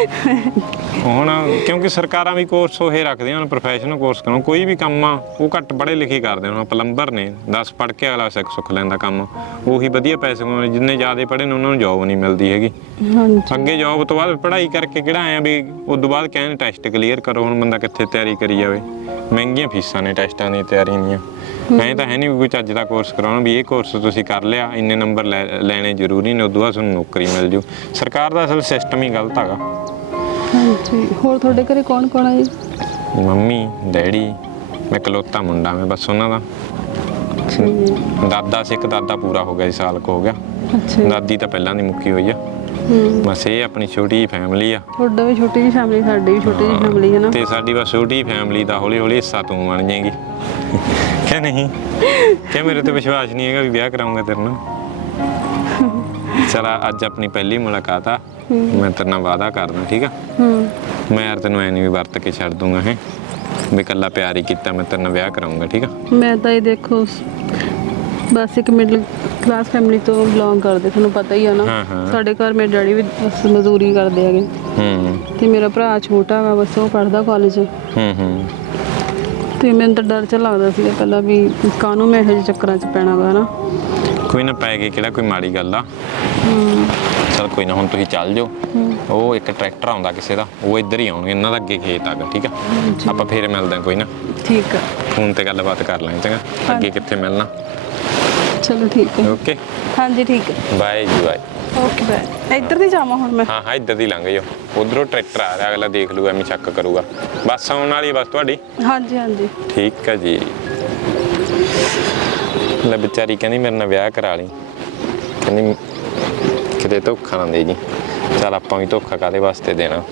ਹੁਣ ਕਿਉਂਕਿ ਸਰਕਾਰਾਂ ਵੀ ਕੋਰਸ ਉਹ ਰੱਖਦੀਆਂ ਹਨ ਪ੍ਰੋਫੈਸ਼ਨਲ ਕੋਰਸ ਕਰੋ ਕੋਈ ਵੀ ਕੰਮ ਆ ਉਹ ਘੱਟ ਪੜ੍ਹੇ ਲਿਖੇ ਕਰਦੇ ਹੁਣ ਪਲੰਬਰ ਨੇ 10 ਪੜ੍ਹ ਕੇ ਅਗਲਾ ਸਿੱਖ ਸੁੱਖ ਲੈਂਦਾ ਕੰਮ। ਉਹੀ ਵਧੀਆ ਪੈਸੇ ਕਮਾਉਂਦੇ ਜਿੰਨੇ ਜ਼ਿਆਦਾ ਪੜ੍ਹੇ ਨੇ ਉਹਨਾਂ ਨੂੰ ਜੋਬ ਨਹੀਂ ਮਿਲਦੀ ਹੈਗੀ। ਹਾਂਜੀ। ਅੱਗੇ ਜੋਬ ਤੋਂ ਬਾਅਦ ਪੜ੍ਹਾਈ ਕਰਕੇ ਕਿਹੜਾ ਆਇਆ ਵੀ ਉਸ ਤੋਂ ਬਾਅਦ ਕਹਿੰਦੇ ਟੈਸਟ ਕਲੀਅਰ ਕਰੋ ਹੁਣ ਬੰਦਾ ਕਿੱਥੇ ਤਿਆਰੀ ਕਰੀ ਜਾਵੇ। ਮਹਿੰਗੀਆਂ ਫੀਸਾਂ ਨੇ ਟੈਸਟਾਂ ਦੀ ਤਿਆਰੀ ਦੀਆਂ ਐਂ ਤਾਂ ਹੈ ਨਹੀਂ ਕੋਈ ਚੱਜ ਦਾ ਕੋਰਸ ਕਰਾਉਣਾ ਵੀ ਇਹ ਕੋਰਸ ਤੁਸੀਂ ਕਰ ਲਿਆ ਇੰਨੇ ਨੰਬਰ ਲੈਣੇ ਜ਼ਰੂਰੀ ਨੇ ਉਦੋਂ ਬਾਅਦ ਤੁਹਾਨੂੰ ਨੌਕਰੀ ਮਿਲ ਜੂ। ਸਰਕਾਰ ਦਾ ਅਸਲ ਸਿਸਟਮ ਹੀ ਗਲਤ ਹੈਗਾ। ਹਾਂਜੀ ਹੋਰ ਤੁਹਾਡੇ ਘਰੇ ਕੌਣ ਕੌਣ ਹੈ ਜੀ ਮੰਮੀ ਡੈਡੀ ਮੈਂ ਇਕਲੌਤਾ ਮੁੰਡਾ ਮੈਂ ਬਸ ਉਹਨਾਂ ਦਾ। ਜੀ ਦਾਦਾ ਸੀ ਇੱਕ ਦਾਦਾ ਪੂਰਾ ਹੋ ਗਿਆ ਸੀ ਸਾਲ ਕੁ ਹੋ ਗਿਆ। ਅੱਛਾ ਜੀ। ਦਾਦੀ ਤਾਂ ਪਹਿਲਾਂ ਦੀ ਮੁੱਕੀ ਹੋਈ ਆ। ਹੂੰ। ਬਸ ਇਹ ਆਪਣੀ ਛੋਟੀ ਫੈਮਿਲੀ ਆ। ਤੁਹਾਡਾ ਵੀ ਛੋਟੀ ਜਿਹੀ ਫੈਮਿਲੀ ਸਾਡੀ ਵੀ ਛੋਟੀ ਜਿਹੀ ਫੈਮਿਲੀ ਹੈ ਨਾ। ਤੇ ਸਾਡੀ ਬਸ ਛੋਟੀ ਫੈਮਿਲੀ ਦਾ ਹੌਲੀ ਹੌਲੀ ਹਿੱਸਾ ਤੂੰ ਬਣ ਜਾਏਗੀ। ਕਿ ਨਹੀਂ। ਕਿ ਮੇਰੇ ਤੇ ਵਿਸ਼ਵਾਸ ਨਹੀਂ ਹੈਗਾ ਵੀ ਵਿਆਹ ਕਰਾਉਂਗਾ ਤੇਰੇ ਨਾਲ। ਚਲਾ ਅੱਜ ਆਪਣੀ ਪਹਿਲੀ ਮੁਲਾਕਾਤ ਆ। ਮੈਂ ਤੇਰੇ ਨਾਲ ਵਾਅਦਾ ਕਰਦਾ ਠੀਕ ਆ? ਹੂੰ ਮੈਂ ਯਾਰ ਤੈਨੂੰ ਐ ਨਹੀਂ ਵੀ ਵਰਤ ਕੇ ਛੱਡ ਦੂੰਗਾ ਹੈ। ਵੀ ਕੱਲਾ ਪਿਆਰ ਹੀ ਕੀਤਾ ਮੈਂ ਤੇਰੇ ਨਾਲ ਵਿਆਹ ਕਰਾਉਂਗਾ ਠੀਕ ਆ? ਮੈਂ ਤਾਂ ਇਹ ਦੇਖੋ ਸ- ਬਸ ਇੱਕ ਮਿਡਲ ਕਲਾਸ ਫੈਮਿਲੀ ਤੋਂ ਬਿਲੋਂਗ ਕਰਦੇ ਤੁਹਾਨੂੰ ਪਤਾ ਹੀ ਆ ਨਾ। ਹਾਂ, ਹਾਂ। ਸਾਡੇ ਘਰ ਮੇਰੇ ਡੈਡੀ ਵੀ ਬਸ ਮਜ਼ਦੂਰੀ ਕਰਦੇ ਹੈਗੇ। ਹੂੰ। ਤੇ ਮੇਰਾ ਭਰਾ ਛੋਟਾ ਵਾ ਬਸ ਉਹ ਪੜਦਾ ਕਾਲਜ ਹੂੰ ਹੂੰ। ਤੇ ਮੈਨੂੰ ਤਾਂ ਡਰ ਚ ਲੱਗਦਾ ਸੀ ਪਹਿਲਾਂ ਵੀ ਕਾਹਨੂੰ ਮੈਂ ਇਹੋ ਜਿਹੇ ਚੱਕਰਾਂ ਚ ਪੈਣਾ ਵਾ ਨਾ ਕੋਈ ਨਾ ਪੈ ਗਏ ਕਿਹੜਾ ਕੋਈ ਮਾੜੀ ਗੱਲ ਆ। ਚਲ ਕੋਈ ਨਾ ਹੁਣ ਤੁਸੀਂ ਚੱਲ ਜਾਓ। ਉਹ ਇੱਕ ਟਰੈਕਟਰ ਆਉਂਦਾ ਕਿਸੇ ਦਾ ਉਹ ਇੱਧਰ ਹੀ ਆਉਣਗੇ ਇਹਨਾਂ ਦਾ ਅੱਗੇ ਖੇਤ ਆਗਾ ਠੀਕ ਆ। ਆਪਾਂ ਫੇਰ ਮਿਲਦੇ ਹਾਂ ਕੋਈ ਨਾ। ਠੀਕ ਆ। ਫੋਨ ਤੇ ਗੱਲਬਾਤ ਕਰ ਲਾਂਗੇ ਚੰਗਾ। ਅੱਗੇ ਕਿੱਥੇ ਮਿਲਣਾ। ਚਲੋ ਠੀਕ ਹੈ। ਓਕੇ ਹਾਂਜੀ ਠੀਕ ਹੈ। ਬਾਏ ਜੀ ਬਾਏ ਓਕੇ ਬਾਏ ਇੱਧਰ ਦੀ ਜਾਵਾਂ ਹੁਣ ਮੈਂ? ਹਾਂ ਹਾਂ ਇੱਧਰ ਦੀ ਲੰਘ ਜਾਓ। ਉਧਰੋਂ ਟਰੈਕਟਰ ਆ ਰਿਹਾ ਅਗਲਾ ਦੇਖ ਲੂਗਾ ਐਵੇਂ ਚੱਕ ਕਰੂਗਾ। ਬੱਸ ਆਉਣ ਵਾਲੀ ਬਸ ਤੁਹਾਡੀ? ਹਾਂਜੀ ਹਾਂਜੀ। ਠੀਕ ਹੈ ਜੀ। ਲੈ ਵਿਚਾਰੀ ਕਹਿੰਦੀ ਮੇਰੇ ਨਾਲ ਵਿਆਹ ਕਰਾ ਲਈ। ਕਹਿੰਦੀ ਕਿਤੇ ਧੋਖਾ ਨਾ ਦੇ ਜੀ। ਚਲ ਆਪਾਂ ਵੀ ਧੋਖਾ ਕਾਦੇ ਵਾਸਤੇ ਦੇਣਾ।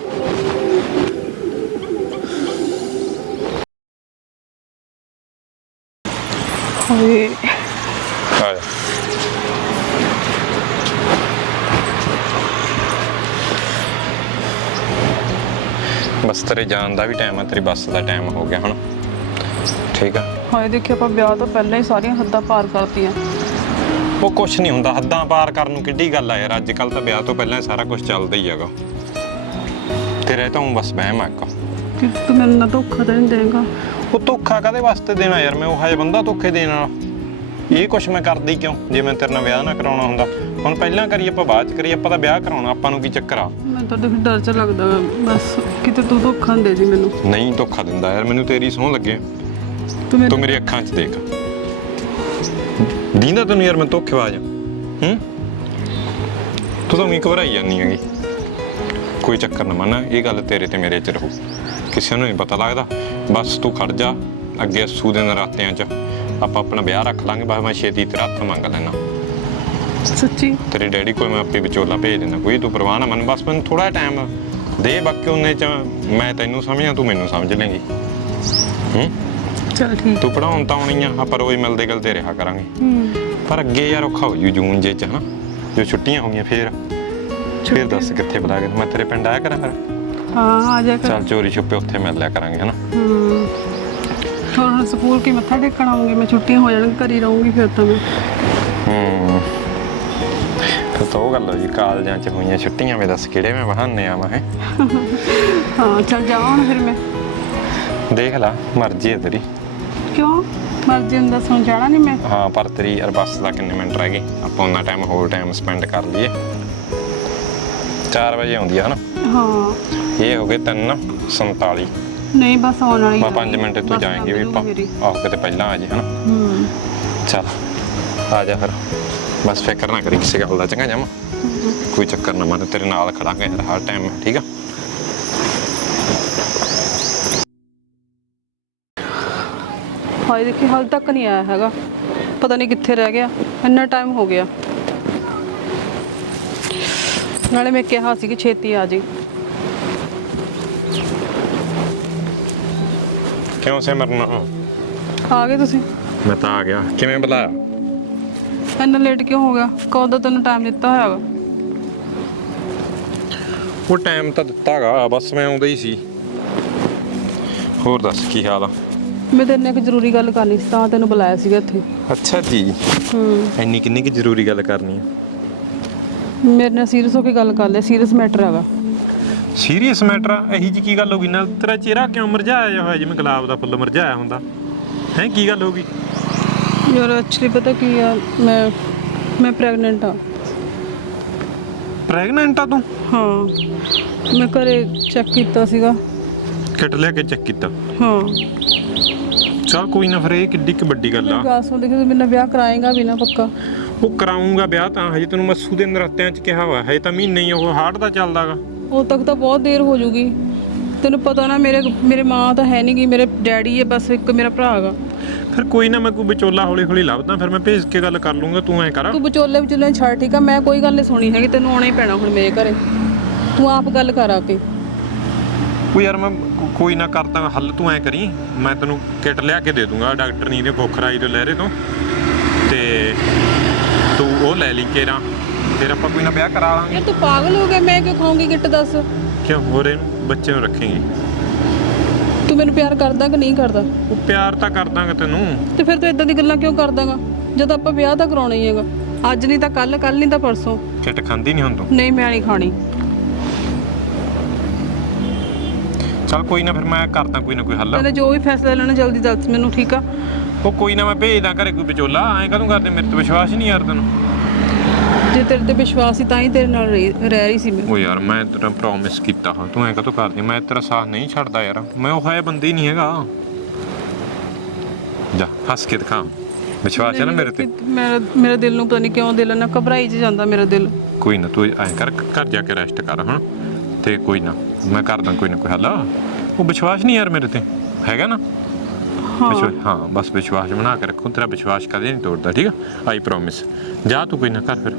ਹਾਏ। ਬਸ ਤੇਰੇ ਜਾਣ ਦਾ ਵੀ ਟਾਈਮ ਆ ਤੇਰੀ ਬੱਸ ਦਾ ਟਾਈਮ ਹੋ ਗਿਆ ਹੁਣ। ਠੀਕ ਆ? ਹਾਏ ਦੇਖਿਓ ਆਪਾਂ ਵਿਆਹ ਤੋਂ ਪਹਿਲਾਂ ਹੀ ਸਾਰੀਆਂ ਹੱਦਾਂ ਪਾਰ ਕਰਤੀਆਂ। ਉਹ ਕੁਛ ਨਹੀਂ ਹੁੰਦਾ ਹੱਦਾਂ ਪਾਰ ਕਰਨ ਨੂੰ ਕਿੱਡੀ ਗੱਲ ਆ ਯਾਰ ਅੱਜ ਕੱਲ ਤਾਂ ਵਿਆਹ ਤੋਂ ਪਹਿਲਾਂ ਹੀ ਸਾਰਾ ਕੁਝ ਚੱਲਦਾ ਹੀ ਹੈਗਾ। ਤੇਰੇ ਤਾਂ ਊਂ ਬਸ ਵਹਿਮ ਆ ਇੱਕ। ਕਿ ਤੂੰ ਮੈਨੂੰ ਨਾ ਧੋਖਾ ਤਾਂ ਨਹੀਂ ਦੇਂਗਾ ਉਹ ਧੋਖਾ ਕਾਦੇ ਵਾਸਤੇ ਦੇਣਾ ਯਾਰ ਮੈਂ ਉਹ ਹਜੇ ਬੰਦਾ ਧੋਖੇ ਦੇਣ ਵਾਲਾ। ਇਹ ਕੁਛ ਮੈਂ ਕਰਦੀ ਕਿਉਂ ਜੇ ਮੈਂ ਤੇਰੇ ਨਾਲ ਵਿਆਹ ਨਾ ਕਰਾਉਣਾ ਹੁੰਦਾ? ਹੁਣ ਪਹਿਲਾਂ ਕਰੀ ਆਪਾਂ ਬਾਅਦ ਚ ਕਰੀ ਆਪਾਂ ਤਾਂ ਵਿਆਹ ਕਰਾਉਣਾ ਆਪਾਂ ਨੂੰ ਕੀ ਚੱਕਰ ਆ? ਮੈਨੂੰ ਤਾਂ ਦੇਖ ਡਰ ਚ ਲੱਗਦਾ। ਬਸ ਕਿਤੇ ਤੂੰ ਧੋਖਾ ਦੇ ਜੀ ਮੈਨੂੰ। ਨਹੀਂ ਧੋਖਾ ਦਿੰਦਾ ਯਾਰ ਮੈਨੂੰ ਤੇਰੀ ਸੌਂ ਲੱਗੇ। ਤੂੰ ਮੈਨੂੰ ਤੂੰ ਮੇਰੀ ਅੱਖਾਂ 'ਚ ਦੇਖ। ਦੀਂਦਾ ਤੈਨੂੰ ਯਾਰ ਮੈਂ ਧੋਖੇਬਾਜ਼ ਹਾਂ ਹੂੰ? ਤੂੰ ਤਾਂ ਵੀ ਘਬਰਾਈ ਜਾਂਦੀ ਹੈਗੀ। ਕੋਈ ਚੱਕਰ ਨਾ ਮੰਨ ਇਹ ਗੱਲ ਤੇਰੇ ਤੇ ਮੇਰੇ 'ਚ ਰਹੂ। ਕਿਸੇ ਨੂੰ ਨਹੀਂ ਪਤਾ ਲੱਗਦਾ। ਬਸ ਤੂੰ ਖੜ ਜਾ ਅੱਗੇ ਅੱਸੂ ਦੇ ਨਰਾਤਿਆਂ 'ਚ। ਆਪਾਂ ਆਪਣਾ ਵਿਆਹ ਰੱਖ ਲਾਂਗੇ ਬਸ ਮੈਂ ਛੇਤੀ ਤੇਰਾ ਹੱਥ ਮੰਗ ਲੈਣਾ ਸੱਚੀ? ਤੇਰੇ ਡੈਡੀ ਕੋਲ ਮੈਂ ਆਪੇ ਵਿਚੋਲਾ ਭੇਜ ਦਿੰਦਾ। ਕੋਈ ਤੂੰ ਪਰਵਾਹ ਨਾ ਮੰਨ ਬਸ ਮੈਨੂੰ ਥੋੜਾ ਟਾਈਮ ਦੇ ਬਾਕੀ ਉਹਨੇ 'ਚ ਮੈਂ ਤੈਨੂੰ ਸਮਝਾਂ ਤੂੰ ਮੈਨੂੰ ਸਮਝ ਲੇਂਗੀ। ਹੂੰ? ਚਲ ਠੀਕ। ਤੂੰ ਪੜਾਉਣ ਤਾਂ ਆਉਣੀ ਆ ਆਪਾਂ ਰੋਜ਼ ਮਿਲਦੇ ਗਲਤੇ ਰਿਹਾ ਕਰਾਂਗੇ। ਹੂੰ। ਪਰ ਅੱਗੇ ਯਾਰ ਔਖਾ ਹੋ ਜੂ ਜੂਨ ਜੇ ਚ ਹਨਾ? ਜੋ ਛੁੱਟੀਆਂ ਹੋ ਗਈਆਂ ਫੇਰ। ਫੇਰ ਦੱਸ ਕਿੱਥੇ ਬੁਲਾ ਕੇ ਮੈਂ ਤੇਰੇ ਪਿੰਡ ਆਇਆ ਕਰਾਂ ਫਿਰ? ਹਾਂ ਆ ਜਾ ਕਰ। ਚੱਲ ਚੋਰੀ ਛੁਪੇ ਉੱਥੇ ਮਿਲ ਲਿਆ ਕਰਾਂਗੇ ਹਨਾ? ਹੂੰ। ਹੁਣ ਸਕੂਲ ਕੀ ਮੱਥਾ ਟੇਕਣ ਆਉਂਗੀ? ਮੈਂ ਛੁੱਟੀਆਂ ਹੋ ਜਾਣ ਘਰ ਰਹੂੰਗੀ ਫਿਰ ਤਾਂ ਮੈਂ। ਹੂੰ। ਫਿਰ ਤਾਂ ਉਹ ਗੱਲ ਹੋਈ ਕਾਲਜਾਂ ਚ ਹੋਈਆਂ ਛੁੱਟੀਆਂ ਵੇ ਦੱਸ ਕਿਹੜੇ ਮੈਂ ਬਹਾਨੇ ਆਵਾਂ ਹੈ ਹਾਂ ਚੱਲ ਜਾ ਹੁਣ ਫਿਰ ਮੈਂ। ਦੇਖ ਲੈ ਮਰਜ਼ੀ ਹੈ ਤੇਰੀ। ਕਿਉਂ? ਮਰਜ਼ੀ ਹੁੰਦਾ ਸੁਣ ਜਾਣਾ ਨਹੀਂ ਮੈਂ। ਹਾਂ ਪਰ ਤੇਰੀ ਯਾਰ ਬੱਸ ਦਾ ਕਿੰਨੇ ਮਿੰਟ ਰਹਿ ਗਏ? ਆਪਾਂ ਉਹਨਾਂ ਟਾਈਮ ਹੋਰ ਟਾਈਮ ਸਪੈਂਡ ਕਰ ਲਈਏ। 4 ਵਜੇ ਆਉਂਦੀ ਆ ਹਨਾ? ਹਾਂ। ਇਹ ਹੋ ਗਏ 3:47 ਨਹੀਂ ਬਸ ਆਉਣ ਵਾਲੀ ਮੈਂ ਆ। 5 ਮਿੰਟ ਤੋਂ ਜਾਏਂਗੇ ਵੀ ਆਪਾਂ। ਆਹ ਕਿਤੇ ਪਹਿਲਾਂ ਆ ਜੇ ਹਨਾ? ਹੂੰ। ਚੱਲ ਆ ਜਾ ਫਿਰ। ਬਸ ਫਿਕਰ ਨਾ ਕਰੀ ਕਿਸੇ ਗੱਲ ਦਾ ਚੰਗਾ ਜਾਵਾਂ ਕੋਈ ਚੱਕਰ ਨਾ ਮਾਰ ਤੇਰੇ ਨਾਲ ਖੜਾਂਗੇ ਯਾਰ ਹਰ ਟਾਈਮ ਠੀਕ ਆ? ਹਾਏ ਦੇਖੀ ਹਾਲ ਤੱਕ ਨਹੀਂ ਆਇਆ ਹੈਗਾ। ਪਤਾ ਨਹੀਂ ਕਿੱਥੇ ਰਹਿ ਗਿਆ। ਇੰਨਾ ਟਾਈਮ ਹੋ ਗਿਆ। ਨਾਲੇ ਮੈਂ ਕਿਹਾ ਸੀ ਕਿ ਛੇਤੀ ਆ ਜੀ ਕਿਉਂ ਸਿਮਰਨ? ਆ ਗਏ ਤੁਸੀਂ? ਮੈਂ ਤਾਂ ਆ ਗਿਆ। ਕਿਵੇਂ ਬੁਲਾਇਆ? ਇੰਨਾ ਲੇਟ ਕਿਉਂ ਹੋ ਗਿਆ? ਕਦੋਂ ਦਾ ਤੈਨੂੰ ਟਾਈਮ ਦਿੱਤਾ ਹੋਇਆ ਵਾ? ਉਹ ਟਾਈਮ ਤਾਂ ਦਿੱਤਾਗਾ ਬਸ ਮੈਂ ਆਉਂਦਾ ਹੀ ਸੀ। ਹੋਰ ਦੱਸ ਕੀ ਹਾਲ ਆ? ਮੈਂ ਤੇਰੇ ਨਾਲ ਇੱਕ ਜ਼ਰੂਰੀ ਗੱਲ ਕਰਨੀ ਸੀ ਤਾਂ ਤੈਨੂੰ ਬੁਲਾਇਆ ਸੀਗਾ ਇੱਥੇ। ਅੱਛਾ ਜੀ। ਹੂੰ। ਇੰਨੀ ਕਿੰਨੀ ਕਿ ਜ਼ਰੂਰੀ ਗੱਲ ਕਰਨੀ ਆ? ਮੇਰੇ ਨਾਲ ਸੀਰੀਅਸ ਹੋ ਕੇ ਗੱਲ ਕਰ ਲੈ ਸੀਰੀਅਸ ਮੈਟਰ ਹੈਗਾ। ਸੀਰੀਅਸ ਮੈਟਰ ਆ? ਇਹੀ ਜੀ ਕੀ ਗੱਲ ਹੋ ਗਈ? ਨਾਲ ਤੇਰਾ ਚਿਹਰਾ ਕਿਉਂ ਮੁਰਝਾਇਆ ਜਿਹਾ ਹੋਇਆ ਜਿਵੇਂ ਗੁਲਾਬ ਦਾ ਫੁੱਲ ਮੁਰਝਾਇਆ ਹੁੰਦਾ? ਹੈ ਕੀ ਗੱਲ ਹੋ ਗਈ? ਯਾਰ ਐਕਚੁਅਲੀ ਪਤਾ ਕੀ ਆ ਮੈਂ ਮੈਂ ਪ੍ਰੈਗਨੈਂਟ ਆ। ਪ੍ਰੈਗਨੈਂਟ ਆ ਤੂੰ? ਹਾਂ ਮੈਂ ਘਰੇ ਚੈੱਕ ਕੀਤਾ ਸੀਗਾ। ਕਿਟ ਲਿਆ ਕੇ ਚੈੱਕ ਕੀਤਾ? ਹਾਂ। ਚਲ ਕੋਈ ਨਾ ਫਿਰ ਇਹ ਕਿੱਡੀ ਕਿ ਵੱਡੀ ਗੱਲ ਆ। ਗਾਸ ਦੇਖੋ ਮੇਰੇ ਨਾਲ ਵਿਆਹ ਕਰਾਏਗਾ ਵੀ ਨਾ ਪੱਕਾ? ਉਹ ਕਰਾਉਂਗਾ ਵਿਆਹ ਤਾਂ ਹਜੇ ਤੈਨੂੰ ਮੱਸੂ ਦੇ ਨਰਾਤਿਆਂ 'ਚ ਕਿਹਾ ਹੋਇਆ ਹਜੇ ਤਾਂ ਮਹੀਨੇ ਹੀ ਉਹ ਹਾਰਟ ਦਾ ਚੱਲਦਾਗਾ ਉਦੋਂ ਤੱਕ ਤਾਂ ਬਹੁਤ ਦੇਰ ਹੋ ਜੂਗੀ। ਤੈਨੂੰ ਪਤਾ ਨਾ ਮੇਰੇ ਮੇਰੇ ਮਾਂ ਤਾਂ ਹੈ ਨਹੀਂਗੀ ਮੇਰੇ ਡੈਡੀ ਹੈ ਬਸ ਇੱਕ ਮੇਰਾ ਭਰਾ ਹੈਗਾ ਫਿਰ ਕੋਈ ਨਾ ਮੈਂ ਕੋਈ ਵਿਚੋਲਾ ਹੌਲੀ ਹੌਲੀ ਲੱਭਦਾ ਫਿਰ ਮੈਂ ਭੇਜ ਕੇ ਗੱਲ ਕਰ ਲੂੰਗਾ ਤੂੰ ਐ ਕਰ। ਤੂੰ ਵਿਚੋਲੇ ਵਿਚੋਲੇ ਛੱਡ ਠੀਕ ਆ? ਮੈਂ ਕੋਈ ਗੱਲ ਨਹੀਂ ਸੁਣੀ ਹੈਗੀ ਤੈਨੂੰ ਆਉਣਾ ਹੀ ਪੈਣਾ ਹੁਣ ਮੇਰੇ ਘਰੇ। ਤੂੰ ਆਪ ਗੱਲ ਕਰ ਆ ਕੇ। ਉਹ ਯਾਰ ਮੈਂ ਕੋ- ਕੋਈ ਨਾ ਕਰਦਾ ਹੱਲ ਤੂੰ ਐ ਕਰੀ ਮੈਂ ਤੈਨੂੰ ਕਿਟ ਲਿਆ ਕੇ ਦੇ ਦੂੰਗਾ ਡਾਕਟਰ ਨੀ ਦੇ ਖੋਖਰਾਈ ਤੋਂ ਲਹਿਰੇ ਤੋਂ। ਤੇ ਤੂੰ ਉਹ ਲੈ ਲਈ ਕੇਰਾ ਫਿਰ ਆਪਾਂ ਕੋਈ ਨਾ ਵਿਆਹ ਕਰਾ ਲਾਂਗੇ। ਯਾਰ ਤੂੰ ਪਾਗਲ ਹੋ ਗਿਆ ਮੈਂ ਕਿਉਂ ਖਾਉਂਗੀ ਗਿੱਟ ਦੱਸ? ਕਿਉਂ ਹੋਰ ਇਹਨੂੰ ਬੱਚੇ ਨੂੰ ਰੱਖੇਂਗੇ। ਤੂੰ ਮੈਨੂੰ ਪਿਆਰ ਕਰਦਾ ਕਿ ਨਹੀਂ ਕਰਦਾ? ਉਹ ਪਿਆਰ ਤਾਂ ਕਰ ਦਾਂਗਾ ਤੈਨੂੰ। ਤੇ ਫਿਰ ਤੂੰ ਇਦਾਂ ਦੀ ਗੱਲਾਂ ਕਿਉਂ ਕਰਦਾਗਾ? ਜਦੋਂ ਆਪਾਂ ਵਿਆਹ ਤਾਂ ਕਰਾਉਣਾ ਹੀ ਹੈਗਾ। ਅੱਜ ਨਹੀਂ ਤਾਂ ਕੱਲ ਕੱਲ ਨਹੀਂ ਤਾਂ ਪਰਸੋਂ। ਕਿਟ ਖਾਂਦੀ ਨਹੀਂ ਹੁਣ ਤੂੰ? ਨਹੀਂ ਮੈਂ ਨਹੀਂ ਖਾਣੀ। ਚੱਲ ਕੋਈ ਨਾ ਫਿਰ ਮੈਂ ਕਰਦਾ ਕੋਈ ਨਾ ਕੋਈ ਹੱਲ। ਤੈਨੇ ਜੋ ਵੀ ਫੈਸਲਾ ਲੈਣਾ ਜਲਦੀ ਦੱਸ ਮੈਨੂੰ ਠੀਕ ਆ? ਉਹ ਕੋਈ ਨਾ ਮੈਂ ਭੇਜਦਾ ਘਰੇ ਕੋਈ ਵਿਚੋਲਾ। ਐਂ ਕਦੋਂ ਕਰਦੇ? ਮੇਰੇ ਤੇ ਵਿਸ਼ਵਾਸ ਹੀ ਨਹੀਂ ਯਾਰ ਤੈਨੂੰ। ਜੇ ਤੇਰੇ ਤੇ ਵਿਸ਼ਵਾਸ ਸੀ ਤਾਂ ਹੀ ਤੇਰੇ ਨਾਲ ਰਹੀ ਰਹਿ ਰਹੀ ਸੀ ਮੈਂ। ਉਹ ਯਾਰ ਮੈਂ ਤੇਰਾ ਪ੍ਰੋਮਿਸ ਕੀਤਾ ਹਾਂ ਤੂੰ ਐਂ ਕਦੋਂ ਕਰਦੀ ਮੈਂ ਤੇਰਾ ਸਾਥ ਨਹੀਂ ਛੱਡਦਾ ਯਾਰ। ਮੈਂ ਉਹ ਹੈ ਬੰਦੇ ਹੀ ਨਹੀਂ ਹੈਗਾ। ਜਾ ਹੱਸ ਕੇ ਦਿਖਾ। ਵਿਸ਼ਵਾਸ ਹੈ ਨਾ ਮੇਰੇ ਤੇ? ਮੇਰਾ ਮੇਰਾ ਦਿਲ ਨੂੰ ਪਤਾ ਨਹੀਂ ਕਿਉਂ ਦਿਲ ਨਾ ਘਬਰਾਈ ਚ ਜਾਂਦਾ ਮੇਰਾ ਦਿਲ। ਕੋਈ ਨਾ ਤੂੰ ਐਂ ਕਰ ਘਰ ਜਾ ਕੇ ਰੈਸਟ ਕਰ ਹਾਂ ਤੇ ਕੋਈ ਨਾ ਮੈਂ ਕਰਦਾ ਕੋਈ ਨਾ ਕੋਈ ਹੱਲ। ਉਹ ਵਿਸ਼ਵਾਸ ਨਹੀਂ ਯਾਰ ਮੇਰੇ ਤੇ। ਹੈਗਾ ਨਾ? ਹਾਂ। ਹਾਂ ਬਸ ਵਿਸ਼ਵਾਸ ਬਣਾ ਕੇ ਰੱਖੋ ਤੇਰਾ ਵਿਸ਼ਵਾਸ ਕਦੇ ਨਹੀਂ ਤੋੜਦਾ ਠੀਕ ਆ? ਆਈ ਪ੍ਰੋਮਿਸ ਜਾ ਤੂੰ ਕੋਈ ਨਾ ਕਰ ਫਿਰ।